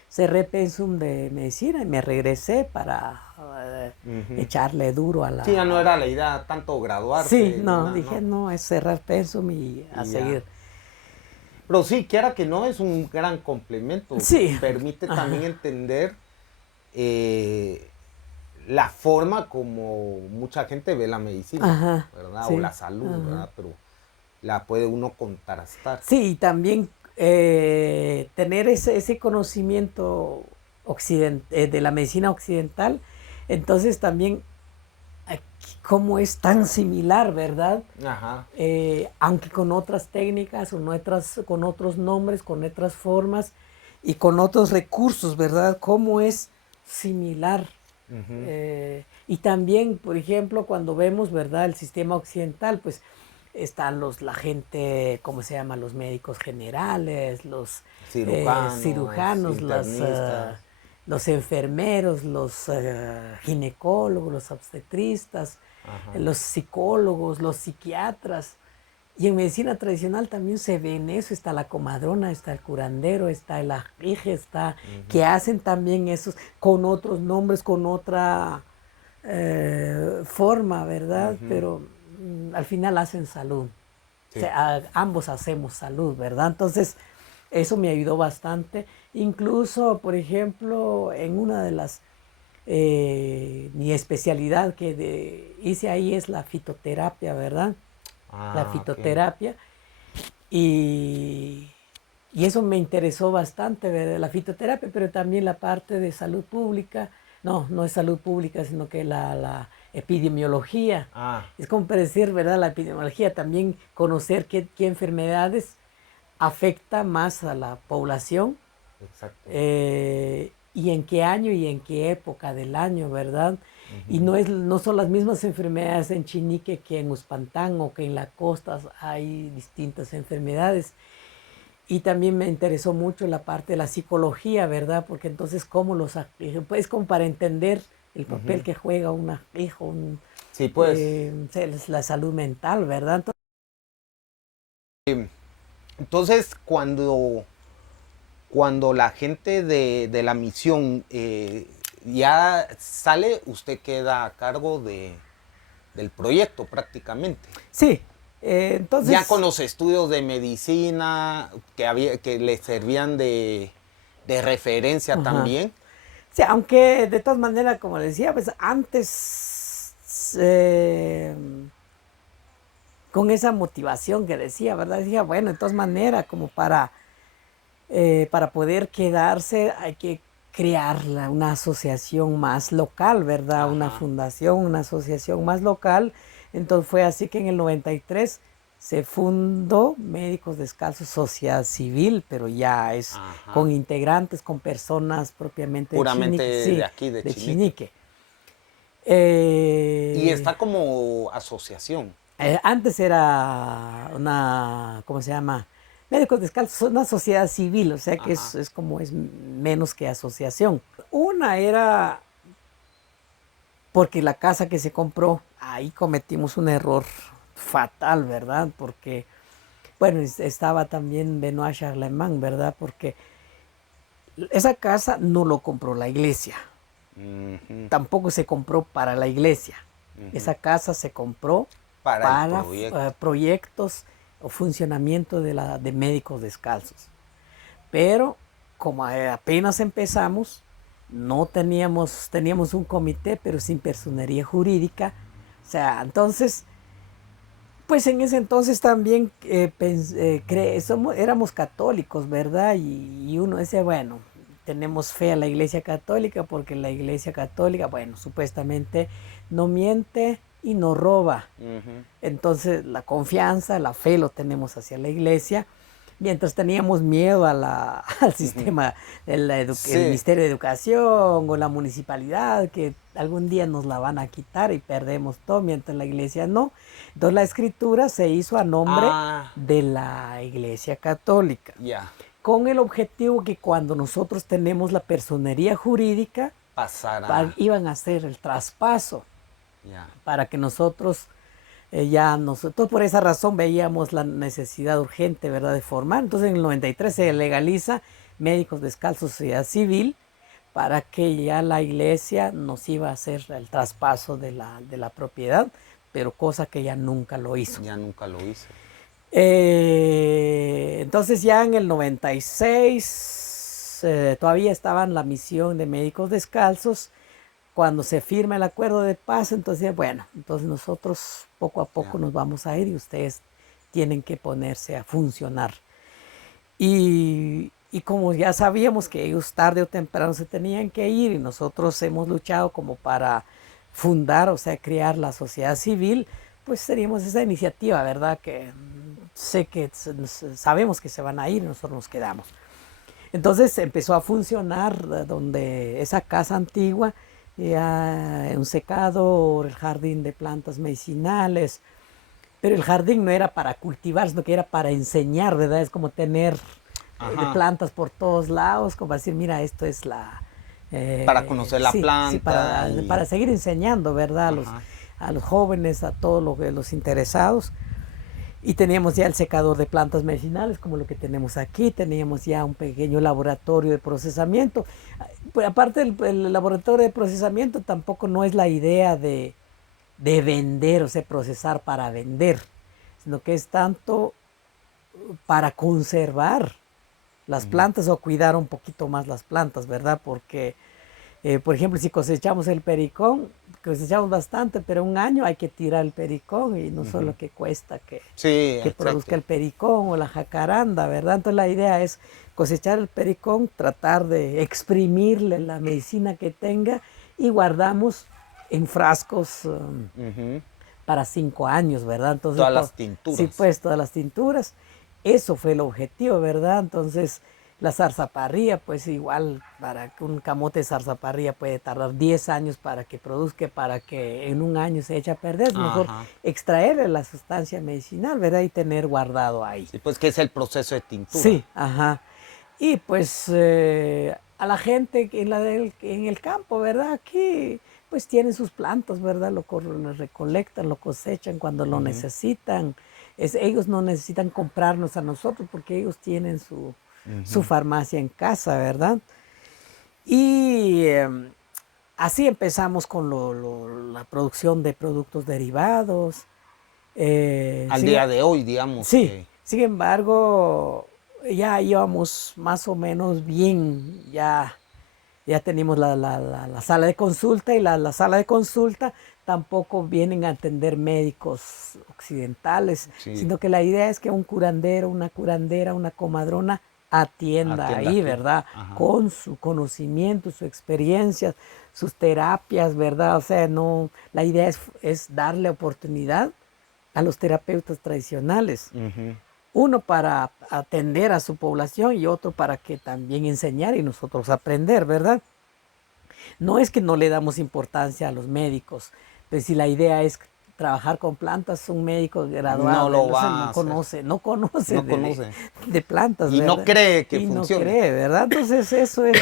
cerré pensum de medicina y me regresé para Ujú. echarle duro a Sí, ya no la... era la idea tanto Sí, graduarse ni no, nada, dije, no. no, es cerrar pensum y a Y ya. seguir. Pero sí, quiera que no, es un gran complemento. Sí, Permite también ajá, entender eh, la forma como mucha gente ve la medicina, ajá, ¿verdad? O sí, la salud, ajá. ¿verdad? Pero la puede uno contrastar. Sí, y también tener ese conocimiento de la medicina occidental, entonces también cómo es tan similar, ¿verdad? Ajá. Aunque con otras técnicas, con otros nombres, con otras formas y con otros recursos, ¿verdad? Cómo es similar. Ujú. Y también, por ejemplo, cuando vemos, ¿verdad? El sistema occidental, pues están la gente, ¿cómo se llama? Los médicos generales, los Cirujanos, cirujanos, internistas. los enfermeros, los ginecólogos, los obstetristas, Ajá. los psicólogos, los psiquiatras. Y en medicina tradicional también se ve en eso, está la comadrona, está el curandero, está el ajije, está, que hacen también esos con otros nombres, con otra forma, ¿verdad? Ujú. Pero al final hacen salud. O Sí. sea, ambos hacemos salud, ¿verdad? Entonces, eso me ayudó bastante. Incluso, por ejemplo, en una de mi especialidad que hice ahí es la fitoterapia, ¿verdad? La Ah, ok. fitoterapia. Y, y eso me interesó bastante, ¿verdad? La fitoterapia, pero también la parte de salud pública. No, no es salud pública, sino que la epidemiología. Ah, Es como decir, ¿verdad? La epidemiología, también conocer qué enfermedades afecta más a la población exacto. y en qué año y en qué época del año, ¿verdad? Y Ujú. no son las mismas enfermedades en Chinique que en Uspantán o que en la costa, hay distintas enfermedades. Y también me interesó mucho la parte de la psicología, ¿verdad? Porque entonces, ¿cómo pues como para entender el papel Ujú. que juega un hijo, Sí, pues. la salud mental, ¿verdad? Entonces, cuando la gente de la misión ya sale, usted queda a cargo del proyecto prácticamente. Sí, Ya con entonces, los estudios de medicina que le servían de referencia ajá. también. Sí, aunque de todas maneras, como les decía, pues antes, con esa motivación que decía, ¿verdad? Decía, bueno, de todas maneras, como para poder quedarse hay que crear una asociación más local, ¿verdad? Una Ajá. fundación, una asociación más local. Entonces fue así que en el 93 se fundó Médicos Descalzos Sociedad Civil, pero ya es Ajá. con integrantes, con personas propiamente de Puramente Chinique, de sí, aquí, de de Chinique. Chinique. Y Eh, está como asociación. Antes era ¿cómo se llama? Médicos Descalzos, una sociedad civil, o sea que Ajá. es como es menos que asociación. Una era porque la casa que se compró, ahí cometimos un error fatal, ¿verdad? Porque, bueno, estaba también Benoit Charlemagne, ¿verdad? Porque Esa casa no lo compró la iglesia, Ujú, tampoco se compró para la iglesia. ujú. Esa casa se compró Para el para proyecto. proyectos o funcionamiento de médicos descalzos. Pero como apenas empezamos, no teníamos un comité, pero sin personería jurídica. O sea, entonces, pues en ese entonces también éramos católicos, ¿verdad? Y uno decía, bueno, tenemos fe a la Iglesia Católica porque la Iglesia Católica, bueno, supuestamente no miente y no roba. Ujú, Entonces la confianza, la fe lo tenemos hacia la iglesia, mientras teníamos miedo al ujú. sistema, el Sí. Ministerio de Educación o la municipalidad, que algún día nos la van a quitar y perdemos todo, mientras la iglesia no. Entonces la escritura se hizo a nombre Ah, de la iglesia católica, ya. con el objetivo que cuando nosotros tenemos la personería jurídica, Pasará. iban a hacer el traspaso Ya. para que nosotros ya nosotros por esa razón veíamos la necesidad urgente, ¿verdad?, de formar. Entonces en el 93 se legaliza Médicos Descalzos Sociedad Civil para que ya la iglesia nos iba a hacer el traspaso de la propiedad, pero cosa que ya nunca lo hizo. Ya nunca lo hice. Entonces ya en el 96 todavía estaba en la misión de Médicos Descalzos. Cuando se firma el acuerdo de paz, entonces, bueno, entonces nosotros poco a poco Ya. nos vamos a ir y ustedes tienen que ponerse a funcionar. Y como ya sabíamos que ellos tarde o temprano se tenían que ir y nosotros hemos luchado como para fundar, o sea, crear la sociedad civil, pues teníamos esa iniciativa, ¿verdad? Que sé que sabemos que se van a ir y nosotros nos quedamos. Entonces empezó a funcionar donde esa casa antigua, un secador, el jardín de plantas medicinales, pero el jardín no era para cultivar, sino que era para enseñar, ¿verdad? Es como tener de Ajá. plantas por todos lados, como decir, mira, esto es la... Para conocer la sí, sí, planta y... para seguir enseñando, ¿verdad? Ajá. A los jóvenes, a todos los interesados. Y teníamos ya el secador de plantas medicinales, como lo que tenemos aquí. Teníamos ya un pequeño laboratorio de procesamiento. Pues aparte el laboratorio de procesamiento tampoco no es la idea de vender, o sea, procesar para vender, sino que es tanto para conservar las Ujú. plantas o cuidar un poquito más las plantas, ¿verdad? Porque por ejemplo, si cosechamos el pericón, cosechamos bastante, pero un año hay que tirar el pericón y no Ujú. solo que cuesta Sí, que produzca exacto. el pericón o la jacaranda, ¿verdad? Entonces la idea es cosechar el pericón, tratar de exprimirle la medicina que tenga y guardamos en frascos Ujú. para 5 años, ¿verdad? Entonces, Todas las sí, tinturas. pues todas las tinturas, eso fue el objetivo, ¿verdad? Entonces, la zarzaparrilla, pues igual, para que un camote de zarzaparrilla puede tardar 10 años para que produzca, para que en un año se eche a perder, es mejor Ajá. extraerle la sustancia medicinal, ¿verdad? Y tener guardado ahí. Sí, pues que es el proceso de tintura. Sí, ajá. Y pues a la gente en el campo, ¿verdad? Aquí pues tienen sus plantas, ¿verdad? Lo recolectan, lo cosechan cuando lo Ujú, necesitan. Ellos no necesitan comprarnos a nosotros porque ellos tienen su ujú. farmacia en casa, ¿verdad? Y así empezamos con la producción de productos derivados. Al día de hoy, digamos Sí, que... sin embargo, ya íbamos más o menos bien, ya tenemos la sala de consulta y la sala de consulta tampoco vienen a atender médicos occidentales, Sí, sino que la idea es que un curandero, una curandera, una comadrona atienda atienda ahí, aquí. ¿verdad? Ajá. Con su conocimiento, su experiencia, sus terapias, ¿verdad? O sea, no, la idea es darle oportunidad a los terapeutas tradicionales. Ujú. Uno para atender a su población y otro para que también enseñar y nosotros aprender, ¿verdad? No es que no le damos importancia a los médicos, pero si la idea es trabajar con plantas, un médico No graduado de lo no, va a hacer. no conoce No conoce. de plantas, Y no ¿verdad? cree que Y no funcione. cree, ¿verdad? Entonces eso es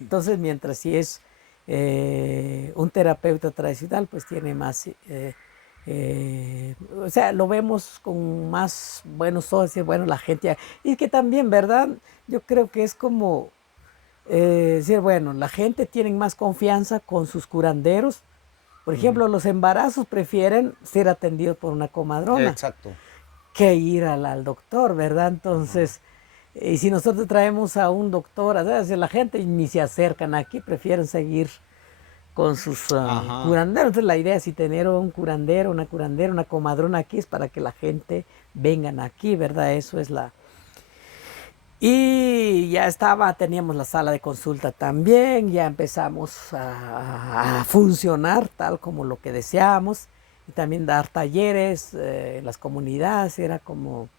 entonces mientras si es un terapeuta tradicional, pues tiene más, o sea, lo vemos con más buenos ojos, y bueno, la gente, y que también, ¿verdad? Yo creo que es como decir, bueno, la gente tiene más confianza con sus curanderos. Por ejemplo, los embarazos prefieren ser atendidos por una comadrona Exacto. que ir al doctor, ¿verdad? Entonces, y si nosotros traemos a un doctor, o sea, la gente ni se acercan aquí, prefieren seguir con sus Ajá. curanderos. Entonces la idea es si tener un curandero, una comadrona aquí es para que la gente vengan aquí, ¿verdad? Eso es la... Y ya teníamos la sala de consulta también, ya empezamos a funcionar tal como lo que deseábamos y también dar talleres en las comunidades, era como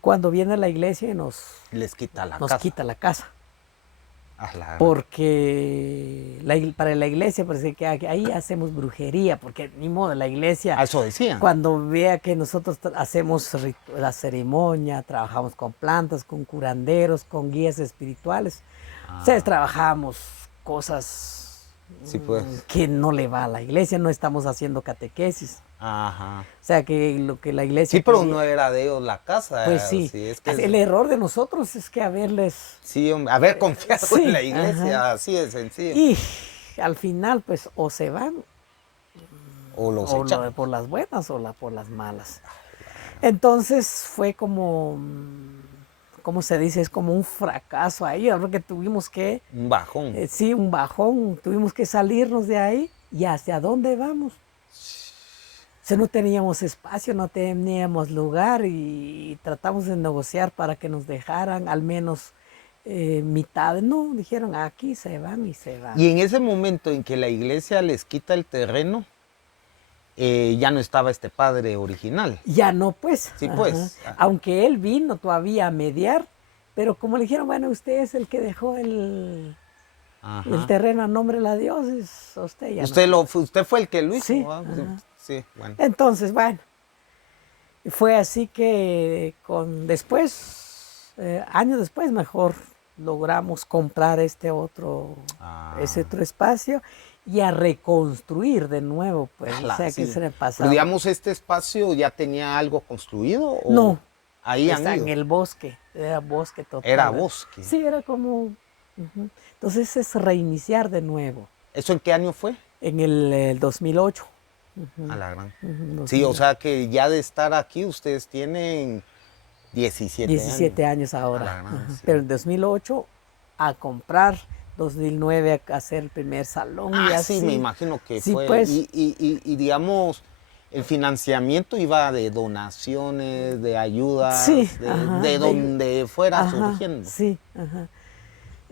cuando viene la iglesia y Les quita la nos casa. quita la casa. Ala. Porque para la iglesia parece que ahí hacemos brujería, porque ni modo, la iglesia, Ah, eso decían. cuando vea que nosotros hacemos la ceremonia, trabajamos con plantas, con curanderos, con guías espirituales, ustedes trabajamos cosas Sí, pues. que no le va a la iglesia, no estamos haciendo catequesis. Ajá. O sea, que lo que la iglesia... Sí, pero quería- no era de ellos la casa. Pues sí, Es que el error de nosotros es que haberles... sí, hombre, haber confiado Sí, en la iglesia, ajá. así de sencillo. Y al final, pues, o se van O los o echan. por las buenas o por las malas. Entonces fue como, ¿cómo se dice? Es como un fracaso ahí, porque tuvimos que, Un bajón. sí, un bajón, tuvimos que salirnos de ahí y hacia dónde vamos. O sea, no teníamos espacio, no teníamos lugar y tratamos de negociar para que nos dejaran al menos mitad. No, dijeron aquí se van y se van. Y en ese momento en que la iglesia les quita el terreno, ya no estaba este padre original. Ya no, pues. Sí, Ajá. pues. Aunque él vino todavía a mediar, pero como le dijeron, bueno, usted es el que dejó Ajá. el terreno a nombre de la diócesis, usted ya Usted fue el que lo hizo. Sí, ¿Va? ajá. Sí, bueno. Entonces, bueno, fue así que años después, mejor logramos comprar ese otro espacio y a reconstruir de nuevo, pues, o sea, Sí. que se le Pero, pasaba. digamos, ¿este espacio ya tenía algo construido? ¿O No, ahí han está ido? en el bosque, era bosque total. Era ¿verdad? bosque. Sí, era como... ujú. Entonces es reiniciar de nuevo, ¿Eso en qué año fue? en el 2008. A la gran. Ujú, Sí, o 2008. sea que ya de estar aquí ustedes tienen 17 17 años A ahora. la gran, Ajá. sí. Pero en 2008 a comprar, 2009 a hacer el primer salón y así. Sí, me imagino que Sí, fue. pues. Y digamos, el financiamiento iba de donaciones, de ayudas, Sí, de, ajá, de donde fuera ajá, surgiendo. Sí, ajá.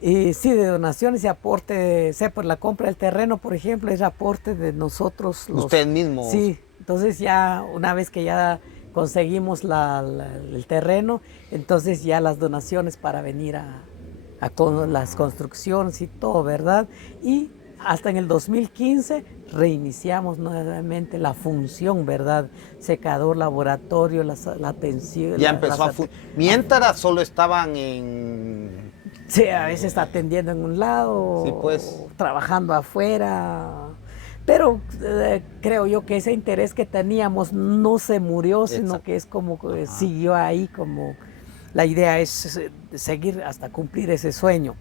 Y sí, de donaciones y aporte, sea por la compra del terreno, por ejemplo, es aporte de nosotros. Ustedes mismos. Sí, entonces ya una vez que ya conseguimos el terreno, entonces ya las donaciones para venir a con las construcciones y todo, ¿verdad? Y hasta en el 2015 reiniciamos nuevamente la función, ¿verdad? Secador, laboratorio, la atención. Ya empezó Mientras solo estaban en... Sí, a veces está atendiendo en un lado, Sí, pues. trabajando afuera. Pero creo yo que ese interés que teníamos no se murió, sino Exacto. que es como que siguió ahí, como la idea es seguir hasta cumplir ese sueño.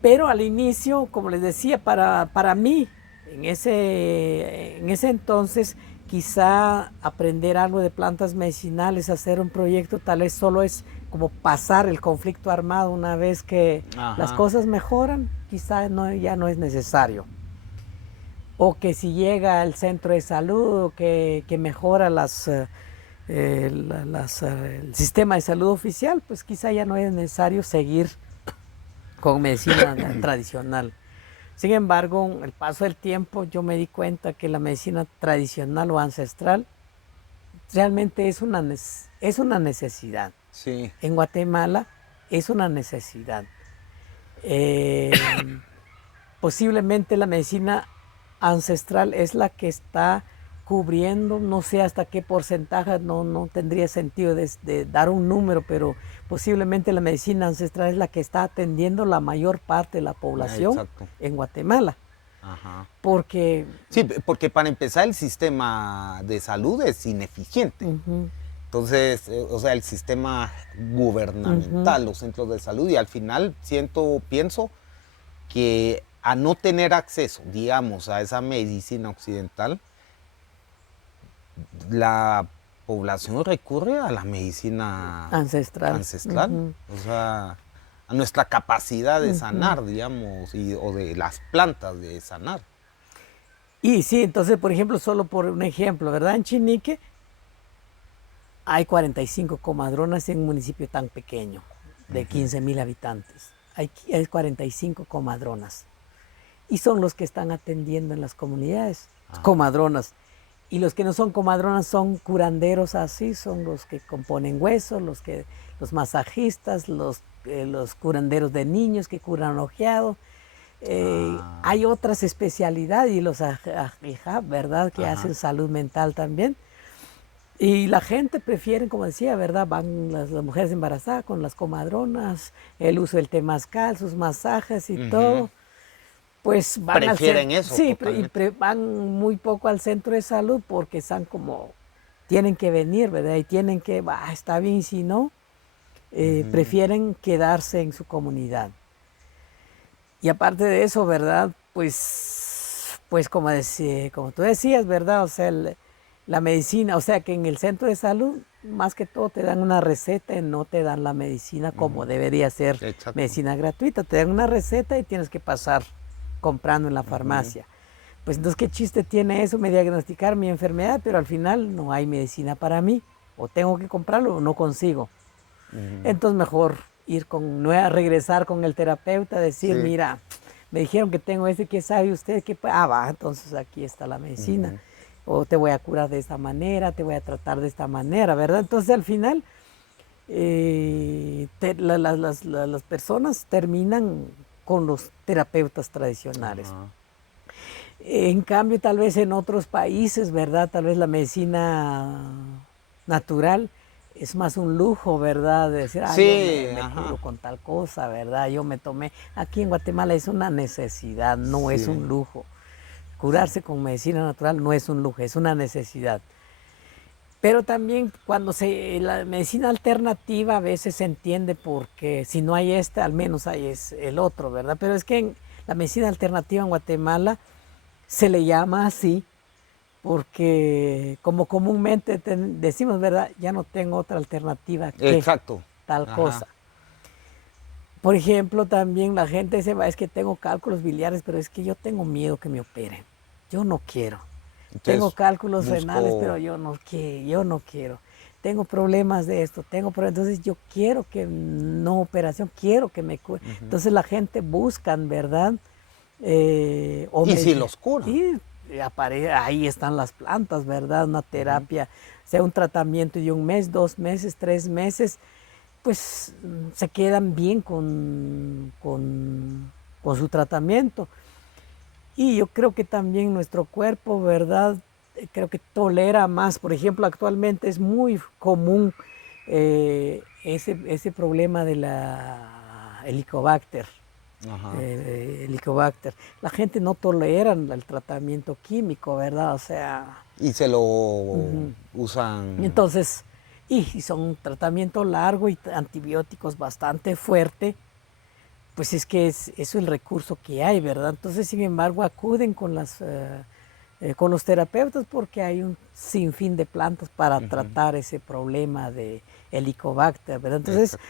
Pero al inicio, como les decía, para mí, en ese entonces, quizá aprender algo de plantas medicinales, hacer un proyecto, tal vez solo es como pasar el conflicto armado una vez que las cosas mejoran, quizá ya no es necesario. O que si llega al centro de salud, o que mejora el sistema de salud oficial, pues quizá ya no es necesario seguir con medicina tradicional. Sin embargo, el paso del tiempo yo me di cuenta que la medicina tradicional o ancestral realmente es una necesidad. Sí. En Guatemala es una necesidad. Posiblemente la medicina ancestral es la que está cubriendo, no sé hasta qué porcentaje, no tendría sentido de dar un número, pero posiblemente la medicina ancestral es la que está atendiendo la mayor parte de la población en Guatemala. Ajá. Porque... Sí, porque para empezar el sistema de salud es ineficiente. Entonces, o sea, el sistema gubernamental, Ujú. los centros de salud, y al final pienso que a no tener acceso, digamos, a esa medicina occidental, la población recurre a la medicina Ancestral. ancestral, Ujú, o sea, a nuestra capacidad de ujú. sanar, digamos, o de las plantas de sanar. Y sí, entonces, por ejemplo, solo por un ejemplo, ¿verdad? En Chinique hay 45 comadronas en un municipio tan pequeño, de Ujú. 15.000 habitantes. Hay 45 comadronas. Y son los que están atendiendo en las comunidades, Ah, comadronas. Y los que no son comadronas son curanderos así, son los que componen huesos, los masajistas, los curanderos de niños que curan ojeado. ah, Hay otras especialidades y los ajijab, ¿verdad? Que ajá. hacen salud mental también. Y la gente prefiere, como decía, ¿verdad? Van las mujeres embarazadas con las comadronas, el uso del temazcal, sus masajes y Ujú. todo. Pues van al centro, Prefieren eso sí, totalmente. van muy poco al centro de salud porque están como, tienen que venir, ¿verdad? Y tienen que, bah, está bien, si no, Ujú. prefieren quedarse en su comunidad. Y aparte de eso, ¿verdad? Pues como tú decías, ¿verdad? O sea, la medicina, o sea que en el centro de salud, más que todo te dan una receta y no te dan la medicina como Ujú. debería ser Exacto. medicina gratuita. Te dan una receta y tienes que pasar comprando en la Ujú. farmacia. Pues entonces, ¿qué chiste tiene eso? Me diagnosticar mi enfermedad, pero al final no hay medicina para mí. O tengo que comprarlo o no consigo. Ujú. Entonces mejor ir regresar con el terapeuta, decir, Sí. mira, me dijeron que tengo este, ¿qué sabe usted? Va, entonces aquí está la medicina. Ujú. O te voy a curar de esta manera, te voy a tratar de esta manera, ¿verdad? Entonces al final las personas terminan con los terapeutas tradicionales. Ajá. En cambio, tal vez en otros países, ¿verdad? Tal vez la medicina natural es más un lujo, ¿verdad? De decir, yo Sí, me curo ajá. con tal cosa, ¿verdad? Yo me tomé. Aquí en Guatemala es una necesidad, no es Sí, un lujo. sí. Curarse con medicina natural no es un lujo, es una necesidad. Pero también la medicina alternativa a veces se entiende porque si no hay esta, al menos hay el otro, ¿verdad? Pero es que la medicina alternativa en Guatemala se le llama así porque como comúnmente decimos, ¿verdad? Ya no tengo otra alternativa que Exacto. tal cosa. Ajá. Por ejemplo, también la gente dice, es que tengo cálculos biliares, pero es que yo tengo miedo que me operen. Yo no quiero. Tengo Entonces, cálculos renales, pero busco. yo no quiero. Tengo problemas de esto, entonces yo quiero que no operación, quiero que me cure. Ujú. Entonces la gente busca, ¿verdad? O Y me, si los curan. y ahí están las plantas, ¿verdad? Una Ujú. terapia, sea un tratamiento de un mes, 2 meses, 3 meses, pues se quedan bien con su tratamiento. Y yo creo que también nuestro cuerpo, ¿verdad? Creo que tolera más. Por ejemplo, actualmente es muy común ese problema de la Helicobacter. Ajá. Helicobacter. La gente no tolera el tratamiento químico, ¿verdad? O sea, Y se lo ujú. usan. Entonces, y son un tratamiento largo y antibióticos bastante fuerte, pues es que eso es el recurso que hay, ¿verdad? Entonces, sin embargo, acuden con los terapeutas porque hay un sinfín de plantas para Ujú. tratar ese problema de Helicobacter, ¿verdad? Entonces, Exacto.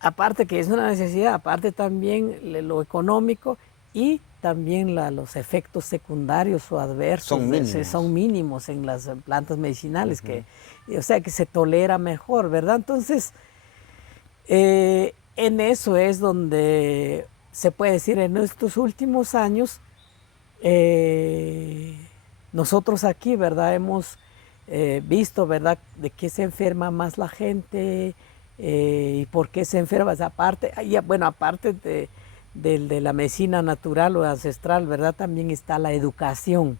aparte que es una necesidad, aparte también lo económico y también los efectos secundarios o adversos Son son mínimos. mínimos en las plantas medicinales, Ujú. o sea que se tolera mejor, ¿verdad? Entonces, en eso es donde se puede decir en estos últimos años, eh, nosotros aquí, ¿verdad? Hemos visto, ¿verdad?, de qué se enferma más la gente y por qué se enferma. O sea, aparte, bueno, aparte de la medicina natural o ancestral, ¿verdad? También está la educación.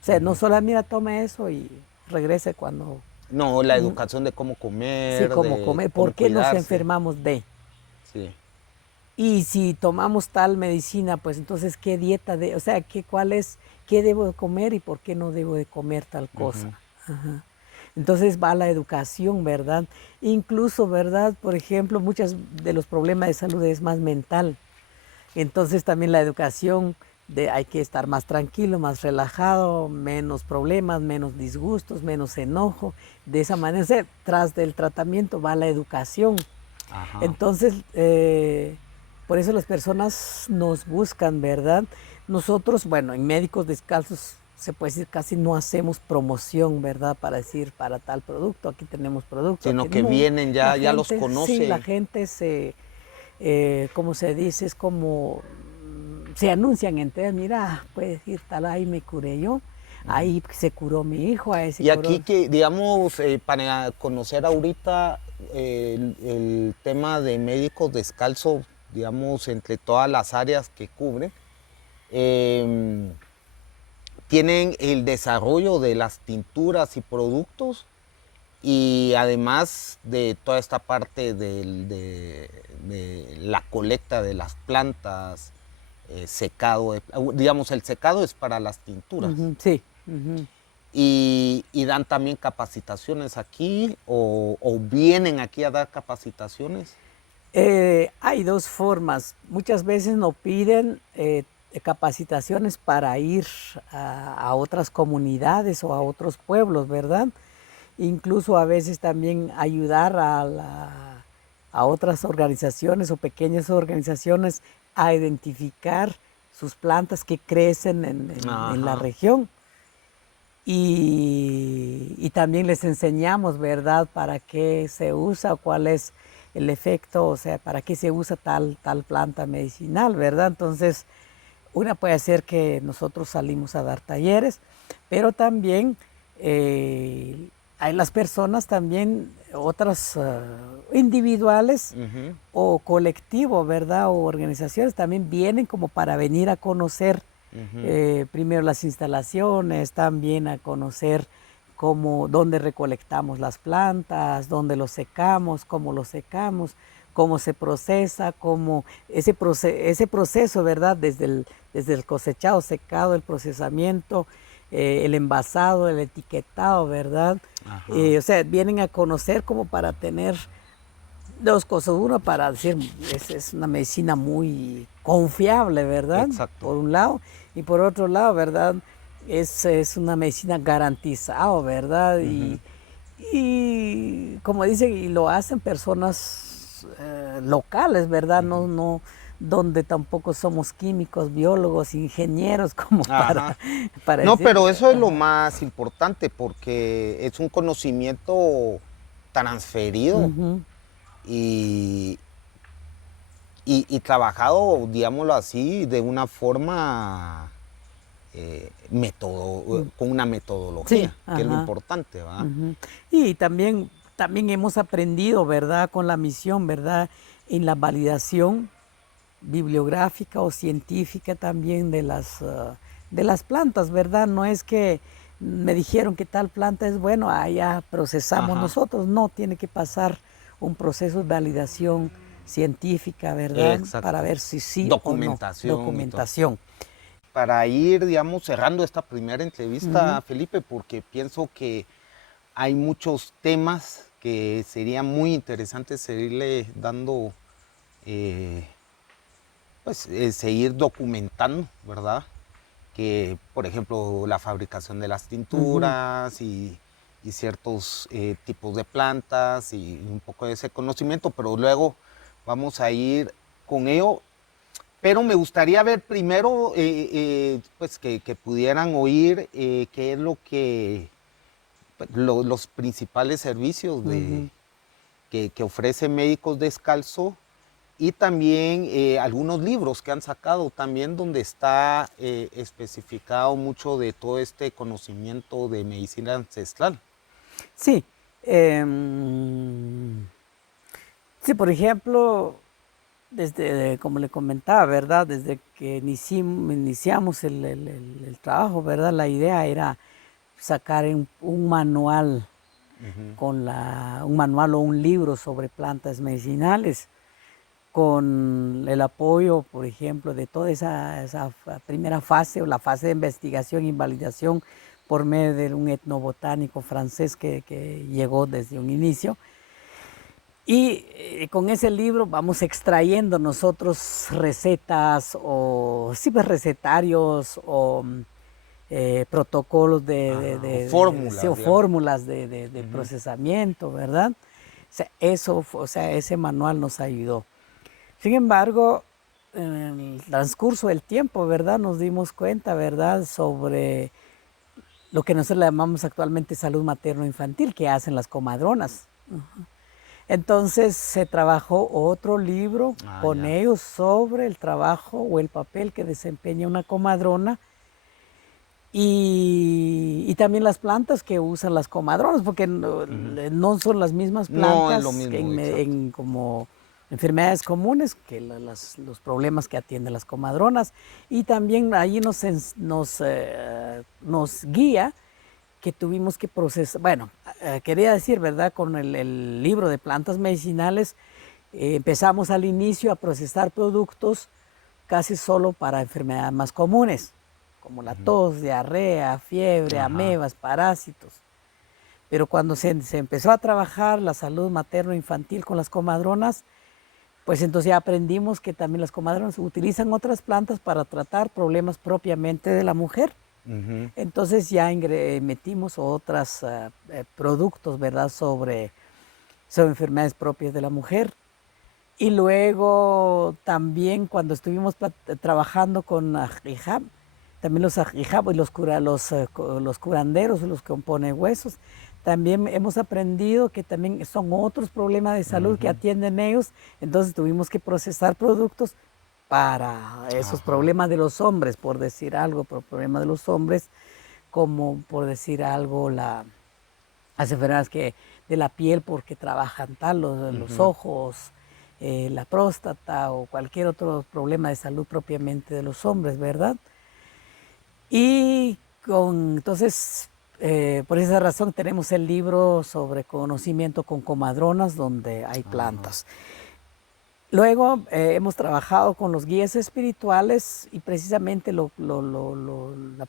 O sea, no Ujú. solo mira, tome eso y regrese cuando, No, la mm, educación de cómo sí, comer, como de comer, ¿por cómo qué nos cuidarse. enfermamos de? Sí. Y si tomamos tal medicina, pues entonces, ¿qué dieta o sea, qué debo de comer y por qué no debo de comer tal cosa? Ujú. Ajá. Entonces va la educación, ¿verdad? Incluso, ¿verdad? Por ejemplo, muchos de los problemas de salud es más mental. Entonces también la educación de hay que estar más tranquilo, más relajado, menos problemas, menos disgustos, menos enojo. De esa manera, o sea, tras del tratamiento va la educación. Ajá. Entonces, por eso las personas nos buscan, ¿verdad? Nosotros, bueno, en Médicos Descalzos se puede decir casi no hacemos promoción, ¿verdad? Para decir para tal producto, aquí tenemos producto, Sino aquí que no. vienen La ya los gente, sí, la conoce. gente se, como se dice, es como se anuncian entre, mira, puedes ir tal, ahí me curé yo, ahí se curó mi hijo, ahí se Y aquí curó. que, digamos, para conocer ahorita el tema de médicos descalzos, digamos, entre todas las áreas que cubren, em, tienen el desarrollo de las tinturas y productos y además de toda esta parte de la colecta de las plantas, secado, digamos, el secado es para las tinturas. Ujú, sí. Ujú. Y dan también capacitaciones aquí o vienen aquí a dar capacitaciones. Hay dos formas. Muchas veces nos piden capacitaciones para ir a otras comunidades o a otros pueblos, ¿verdad? Incluso a veces también ayudar a otras organizaciones o pequeñas organizaciones a identificar sus plantas que crecen en la Ajá. región. Y también les enseñamos, ¿verdad?, para qué se usa, cuál es el efecto, o sea, para qué se usa tal planta medicinal, ¿verdad? Entonces, una puede ser que nosotros salimos a dar talleres, pero también hay las personas también, otras individuales Ujú. o colectivos, ¿verdad? O organizaciones también vienen como para venir a conocer Ujú. primero las instalaciones, también a conocer dónde recolectamos las plantas, dónde los secamos, cómo se procesa, ese proceso, ¿verdad? Desde el cosechado, secado, el procesamiento, el envasado, el etiquetado, ¿verdad? Ajá. O sea, vienen a conocer como para tener dos cosas. Uno, para decir, es una medicina muy confiable, ¿verdad? Exacto. Por un lado. Y por otro lado, ¿verdad? Es una medicina garantizada, ¿verdad? Ujú. Y como dicen, y lo hacen personas locales, ¿verdad? Ujú. Donde tampoco somos químicos, biólogos, ingenieros, como Ajá. para No, decir, pero eso es lo ajá. más importante porque es un conocimiento transferido Ujú. y, y trabajado, digámoslo así, de una forma con una Sí, metodología, que es lo ajá. importante, ¿va? Ujú. Y también hemos aprendido, ¿verdad? Con la misión, ¿verdad? En la validación bibliográfica o científica también de las plantas, ¿verdad? No es que me dijeron que tal planta es bueno, ya procesamos Ajá. nosotros. No, tiene que pasar un proceso de validación científica, ¿verdad? Para Exacto. ver si sí o no. Documentación y todo. Documentación. Para ir, digamos, cerrando esta primera entrevista, Ujú, Felipe, porque pienso que hay muchos temas que sería muy interesante seguirle dando, eh, pues, seguir documentando, ¿verdad? Que, por ejemplo, la fabricación de las ujú. tinturas y ciertos tipos de plantas y un poco de ese conocimiento, pero luego vamos a ir con ello. Pero me gustaría ver primero, pues, que pudieran oír qué es lo que, pues, los principales servicios Ujú. que ofrece Médicos Descalzo y también algunos libros que han sacado también donde está especificado mucho de todo este conocimiento de medicina ancestral. Sí. Sí, por ejemplo, desde, como le comentaba, ¿verdad? Desde que iniciamos el trabajo, ¿verdad? La idea era sacar un manual Ujú. un manual o un libro sobre plantas medicinales con el apoyo, por ejemplo, de toda esa primera fase o la fase de investigación y validación por medio de un etnobotánico francés que llegó desde un inicio. Y con ese libro vamos extrayendo nosotros recetas o sí, pues, recetarios o protocolos O fórmulas, sí, o digamos. fórmulas de procesamiento, ¿verdad? O sea, o sea, ese manual nos ayudó. Sin embargo, en el transcurso del tiempo, ¿verdad? Nos dimos cuenta, ¿verdad? Sobre lo que nosotros le llamamos actualmente salud materno-infantil, que hacen las comadronas. Entonces se trabajó otro libro con Ya. ellos sobre el trabajo o el papel que desempeña una comadrona y también las plantas que usan las comadronas, porque no son las mismas No es lo plantas que mismo, exacto. como enfermedades comunes que los problemas que atienden las comadronas. Y también ahí nos guía que tuvimos que procesar, bueno, quería decir, ¿verdad? Con el libro de plantas medicinales empezamos al inicio a procesar productos casi solo para enfermedades más comunes, como la tos, diarrea, fiebre, Ajá. amebas, parásitos. Pero cuando se empezó a trabajar la salud materno-infantil con las comadronas, pues entonces ya aprendimos que también las comadronas utilizan otras plantas para tratar problemas propiamente de la mujer. Ujú. Entonces ya metimos otros productos, ¿verdad?, sobre enfermedades propias de la mujer. Y luego también cuando estuvimos trabajando con Ajijab, también los Ajijab y los curanderos, los que componen huesos, también hemos aprendido que también son otros problemas de salud que Ujú. atienden ellos. Entonces tuvimos que procesar productos para esos Ajá. problemas de los hombres, por decir algo, por problemas de los hombres, como por decir algo, las enfermedades de la piel porque trabajan tal, los Ujú. ojos, la próstata o cualquier otro problema de salud propiamente de los hombres, ¿verdad? Y entonces, por esa razón tenemos el libro sobre conocimiento con comadronas donde hay Ajá. plantas. Luego hemos trabajado con los guías espirituales y precisamente la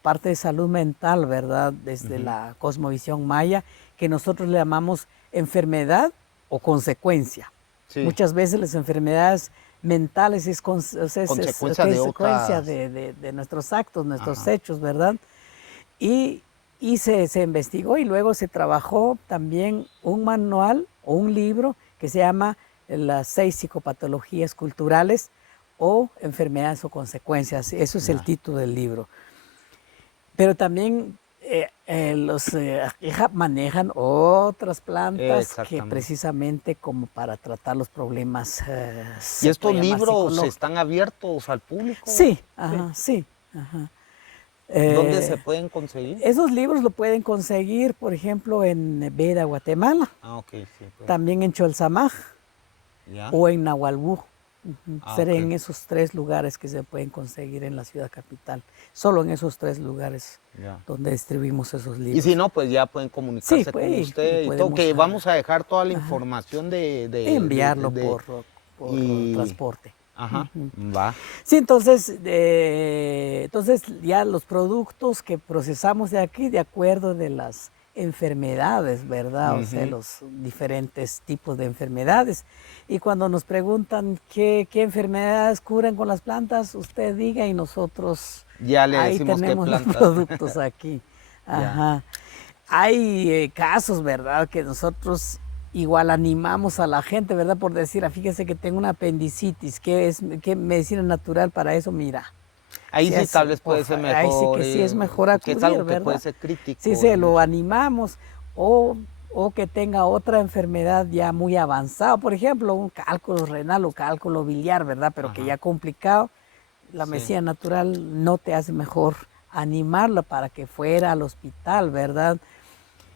parte de salud mental, ¿verdad? Desde Ujú. la cosmovisión maya, que nosotros le llamamos enfermedad o consecuencia. Sí. Muchas veces las enfermedades mentales es Consecuencia de consecuencia otras. de nuestros actos, nuestros Ajá. hechos, ¿verdad? Y, y se investigó y luego se trabajó también un manual o un libro que se llama Las 6 psicopatologías culturales o enfermedades o consecuencias. Eso es el Ya. título del libro. Pero también los Ajijab manejan otras plantas que Exactamente. precisamente como para tratar los problemas, ¿Y se estos puede llamar libros psicológicos. están abiertos al público? Sí, Sí. ajá, sí, ajá. ¿Dónde se Eh, pueden conseguir? Esos libros lo pueden conseguir, por ejemplo, en Beda, Guatemala, Ah, ok, sí, pues. también en Cholsamaj Ya. o en Nahualbú. Ah, Será ok. en esos 3 lugares que se pueden conseguir en la ciudad capital. Solo en esos 3 lugares Ya. donde distribuimos esos Y si libros. no, pues ya pueden Sí, comunicarse con pues, y usted y todo, podemos que vamos a dejar toda la ajá, información enviarlo por y, transporte. ajá, Ujú. va. Sí, entonces ya los productos que procesamos de aquí, de acuerdo de las enfermedades, ¿verdad? O sea, Ujú. los diferentes tipos de enfermedades. Y cuando nos preguntan qué enfermedades curan con las plantas, usted diga y nosotros Ya le ahí decimos qué tenemos los plantas. productos aquí. Ya. Ajá. Hay casos, ¿verdad? Que nosotros igual animamos a la gente, ¿verdad? Por decir, fíjese que tengo una apendicitis, ¿qué medicina natural para eso? Mira, Ahí si sí es, tal vez puede ser ahí sí mejor, que sí es mejor porque es acudir, algo que puede ¿verdad? ser Sí crítico, se lo digamos. animamos o, o que tenga otra enfermedad ya muy avanzada, por ejemplo, un cálculo renal o cálculo biliar, ¿verdad? Pero que Ajá. ya complicado, la Sí. medicina natural no te hace mejor animarla para que fuera al hospital, ¿verdad?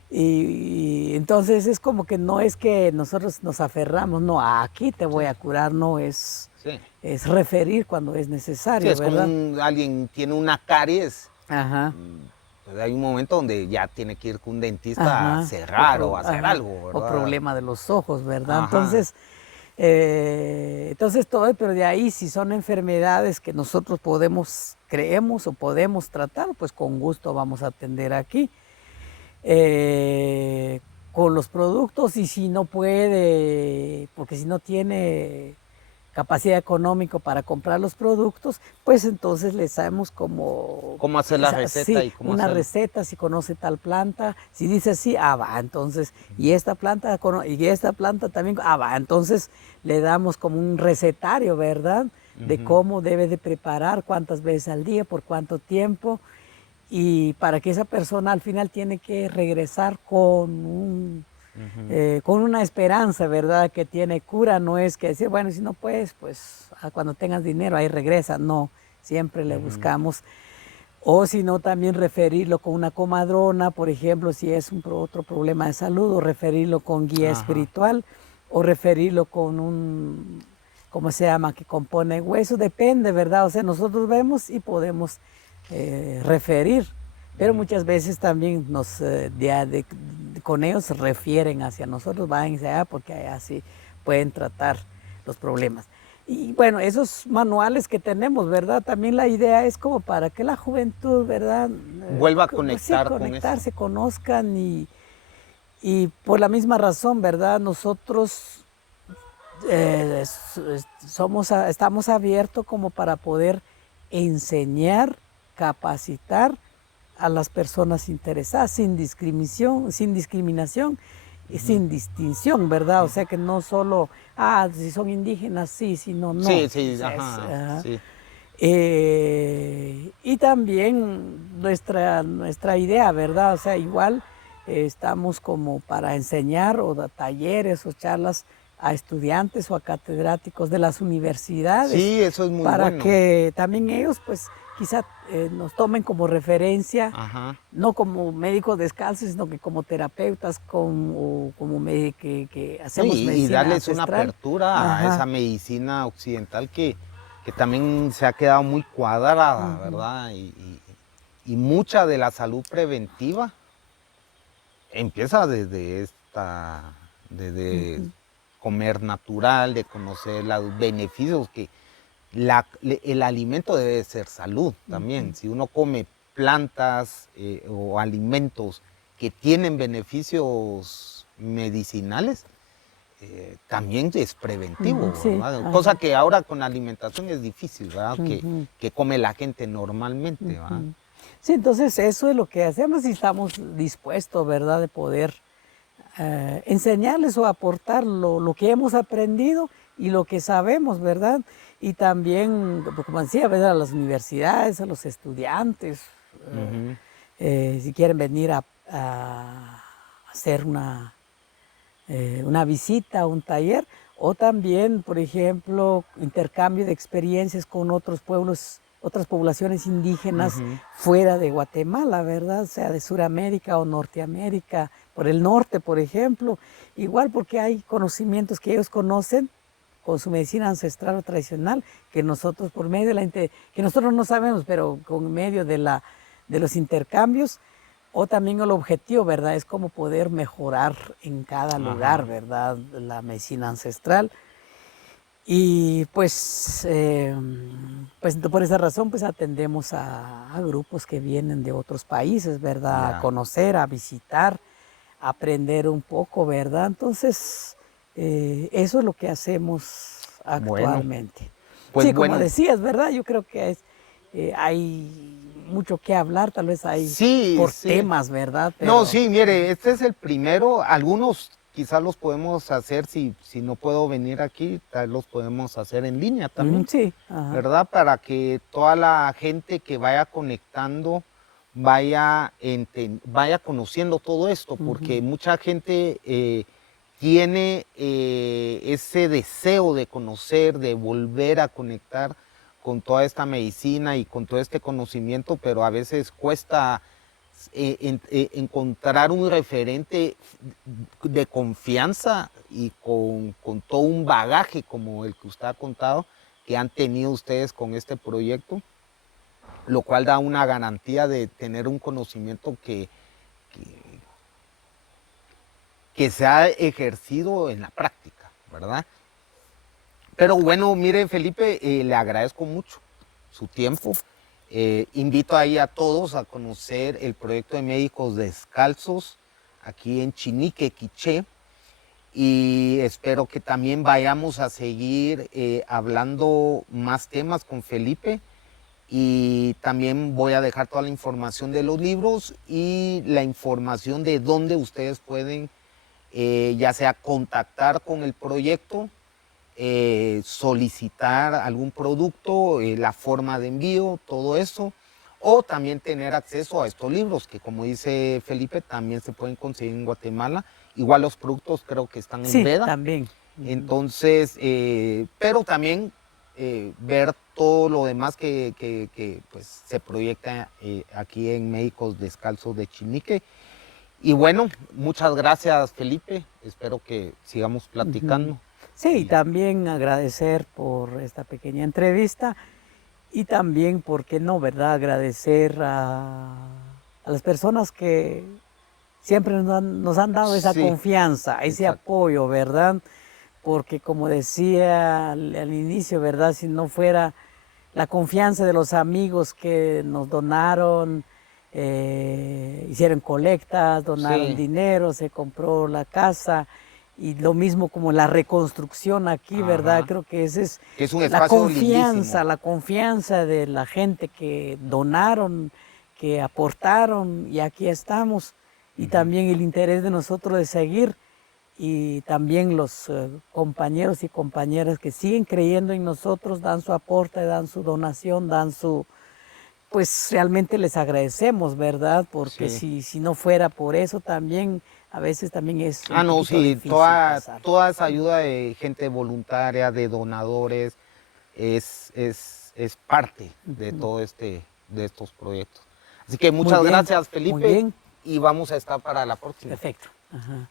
Y entonces es como que no es que nosotros nos aferramos, no, aquí te Sí. voy a curar, no Sí. es referir cuando es Sí, necesario, es como ¿verdad? alguien tiene una caries. Ajá, Pues hay un momento donde ya tiene que ir con un dentista a ajá, cerrar o a hacer ajá, algo, o ¿verdad? problema de los ojos, ¿verdad? Ajá. Entonces, Entonces todo, pero de ahí si son enfermedades que nosotros creemos o podemos tratar, pues con gusto vamos a atender aquí. Con los productos, y si no puede, porque si no tiene capacidad económica para comprar los productos, pues entonces le sabemos como ¿Cómo hacer la receta sí, y cómo una hacerlo? receta, si conoce tal planta, si dice sí, va, entonces, y esta planta, y esta planta también, va, entonces le damos como un recetario, ¿verdad? De cómo debe de preparar, cuántas veces al día, por cuánto tiempo, y para que esa persona al final tiene que regresar con una esperanza, ¿verdad? Que tiene cura, no es que decir, bueno, si no puedes, pues cuando tengas dinero ahí regresa, no, siempre le buscamos. O si no, también referirlo con una comadrona, por ejemplo, si es otro problema de salud, o referirlo con guía Ajá. espiritual, o referirlo con un, ¿cómo se llama?, que compone hueso, depende, ¿verdad? O sea, nosotros vemos y podemos referir, pero muchas veces también con ellos se refieren hacia nosotros, van allá porque así pueden tratar los problemas. Y bueno, esos manuales que tenemos, ¿verdad? También la idea es como para que la juventud, ¿verdad? Vuelva a Pues sí, conectar con esto. conectarse, conozcan y por la misma razón, ¿verdad? Nosotros estamos abiertos como para poder enseñar, capacitar a las personas interesadas sin discriminación y sin distinción, ¿verdad? O sea que no solo, si son indígenas, sí, sino no. Sí, O sí, sea, ajá, sí. y también nuestra idea, ¿verdad? O sea, igual estamos como para enseñar o dar talleres o charlas a estudiantes o a catedráticos de las universidades Sí, eso es muy para bueno. que también ellos pues quizá nos tomen como referencia, Ajá. no como médicos descalzos, sino que como terapeutas, que hacemos Sí, y medicina darles una ancestral. apertura a esa Ajá. medicina occidental que también se ha quedado muy cuadrada, Ujú, ¿verdad? Y mucha de la salud preventiva empieza desde ujú, comer natural, de conocer los beneficios que el alimento debe ser salud también. ujú. Si uno come plantas o alimentos que tienen beneficios medicinales, también es Ujú, preventivo, sí, ¿verdad? Cosa ajá. que ahora con la alimentación es difícil, ¿verdad? Ujú, Que come la gente normalmente, ¿verdad? ujú. Sí, entonces eso es lo que hacemos y estamos dispuestos, ¿verdad?, de poder enseñarles o aportar lo que hemos aprendido y lo que sabemos, ¿verdad? Y también, pues, como decía, ¿verdad?, a las universidades, a los estudiantes, Ujú. si quieren venir a hacer una visita, un taller, o también, por ejemplo, intercambio de experiencias con otros pueblos, otras poblaciones indígenas Ujú. fuera de Guatemala, ¿verdad? O sea, de Sudamérica o Norteamérica, por el norte, por ejemplo. Igual porque hay conocimientos que ellos conocen con su medicina ancestral o tradicional, que nosotros por medio de que nosotros no sabemos, pero con medio de los intercambios, o también el objetivo, ¿verdad? Es como poder mejorar en cada lugar, Ajá. ¿verdad? La medicina ancestral. Y pues por esa razón, pues atendemos a grupos que vienen de otros países, ¿verdad? A Ya. conocer, a visitar, a aprender un poco, ¿verdad? Entonces, eso es lo que hacemos Bueno, actualmente. pues Sí, como bueno. decías, ¿verdad? Yo creo que hay mucho que hablar, tal vez hay Sí, por sí. temas, ¿verdad? No, Pero sí, mire, este es el primero. Algunos quizás los podemos hacer si no puedo venir aquí, tal los podemos hacer en línea también, sí, ajá. ¿verdad? Para que toda la gente que vaya conectando vaya conociendo todo esto, Ujú, porque mucha gente tiene ese deseo de conocer, de volver a conectar con toda esta medicina y con todo este conocimiento, pero a veces cuesta encontrar un referente de confianza y con todo un bagaje como el que usted ha contado, que han tenido ustedes con este proyecto, lo cual da una garantía de tener un conocimiento que, que se ha ejercido en la práctica, ¿verdad? Pero bueno, mire Felipe, le agradezco mucho su tiempo. Invito ahí a todos a conocer el proyecto de Médicos Descalzos aquí en Chinique, Quiché. Y espero que también vayamos a seguir hablando más temas con Felipe. Y también voy a dejar toda la información de los libros y la información de dónde ustedes pueden ya sea contactar con el proyecto, solicitar algún producto, la forma de envío, todo eso, o también tener acceso a estos libros que, como dice Felipe, también se pueden conseguir en Guatemala. Igual los productos creo que están en Sí, veda. también. Entonces, pero también ver todo lo demás que pues, se proyecta aquí en Médicos Descalzos de Chinique. Y bueno, muchas gracias Felipe, espero que sigamos platicando. Sí, también agradecer por esta pequeña entrevista y también, ¿por qué no, verdad? Agradecer a las personas que siempre nos han dado esa Sí, confianza, ese exacto. apoyo, ¿verdad? Porque como decía al inicio, ¿verdad? Si no fuera la confianza de los amigos que nos donaron, hicieron colectas, donaron Sí, dinero, se compró la casa y lo mismo como la reconstrucción aquí, ¿verdad? ajá. Creo que ese es Que es un espacio lindísimo. la confianza de la gente que donaron, que aportaron y aquí estamos. Y Ujú. también el interés de nosotros de seguir y también los compañeros y compañeras que siguen creyendo en nosotros, dan su aporte, dan su donación, dan su... Pues realmente les agradecemos, ¿verdad? Porque Sí. si no fuera por eso también, a veces también es un Ah, no, poquito sí, difícil pasar. toda esa ayuda de gente voluntaria, de donadores, es parte de todo de estos proyectos. Así que Muy muchas bien, gracias, muy Felipe, bien, y vamos a estar para la próxima. perfecto. Ajá.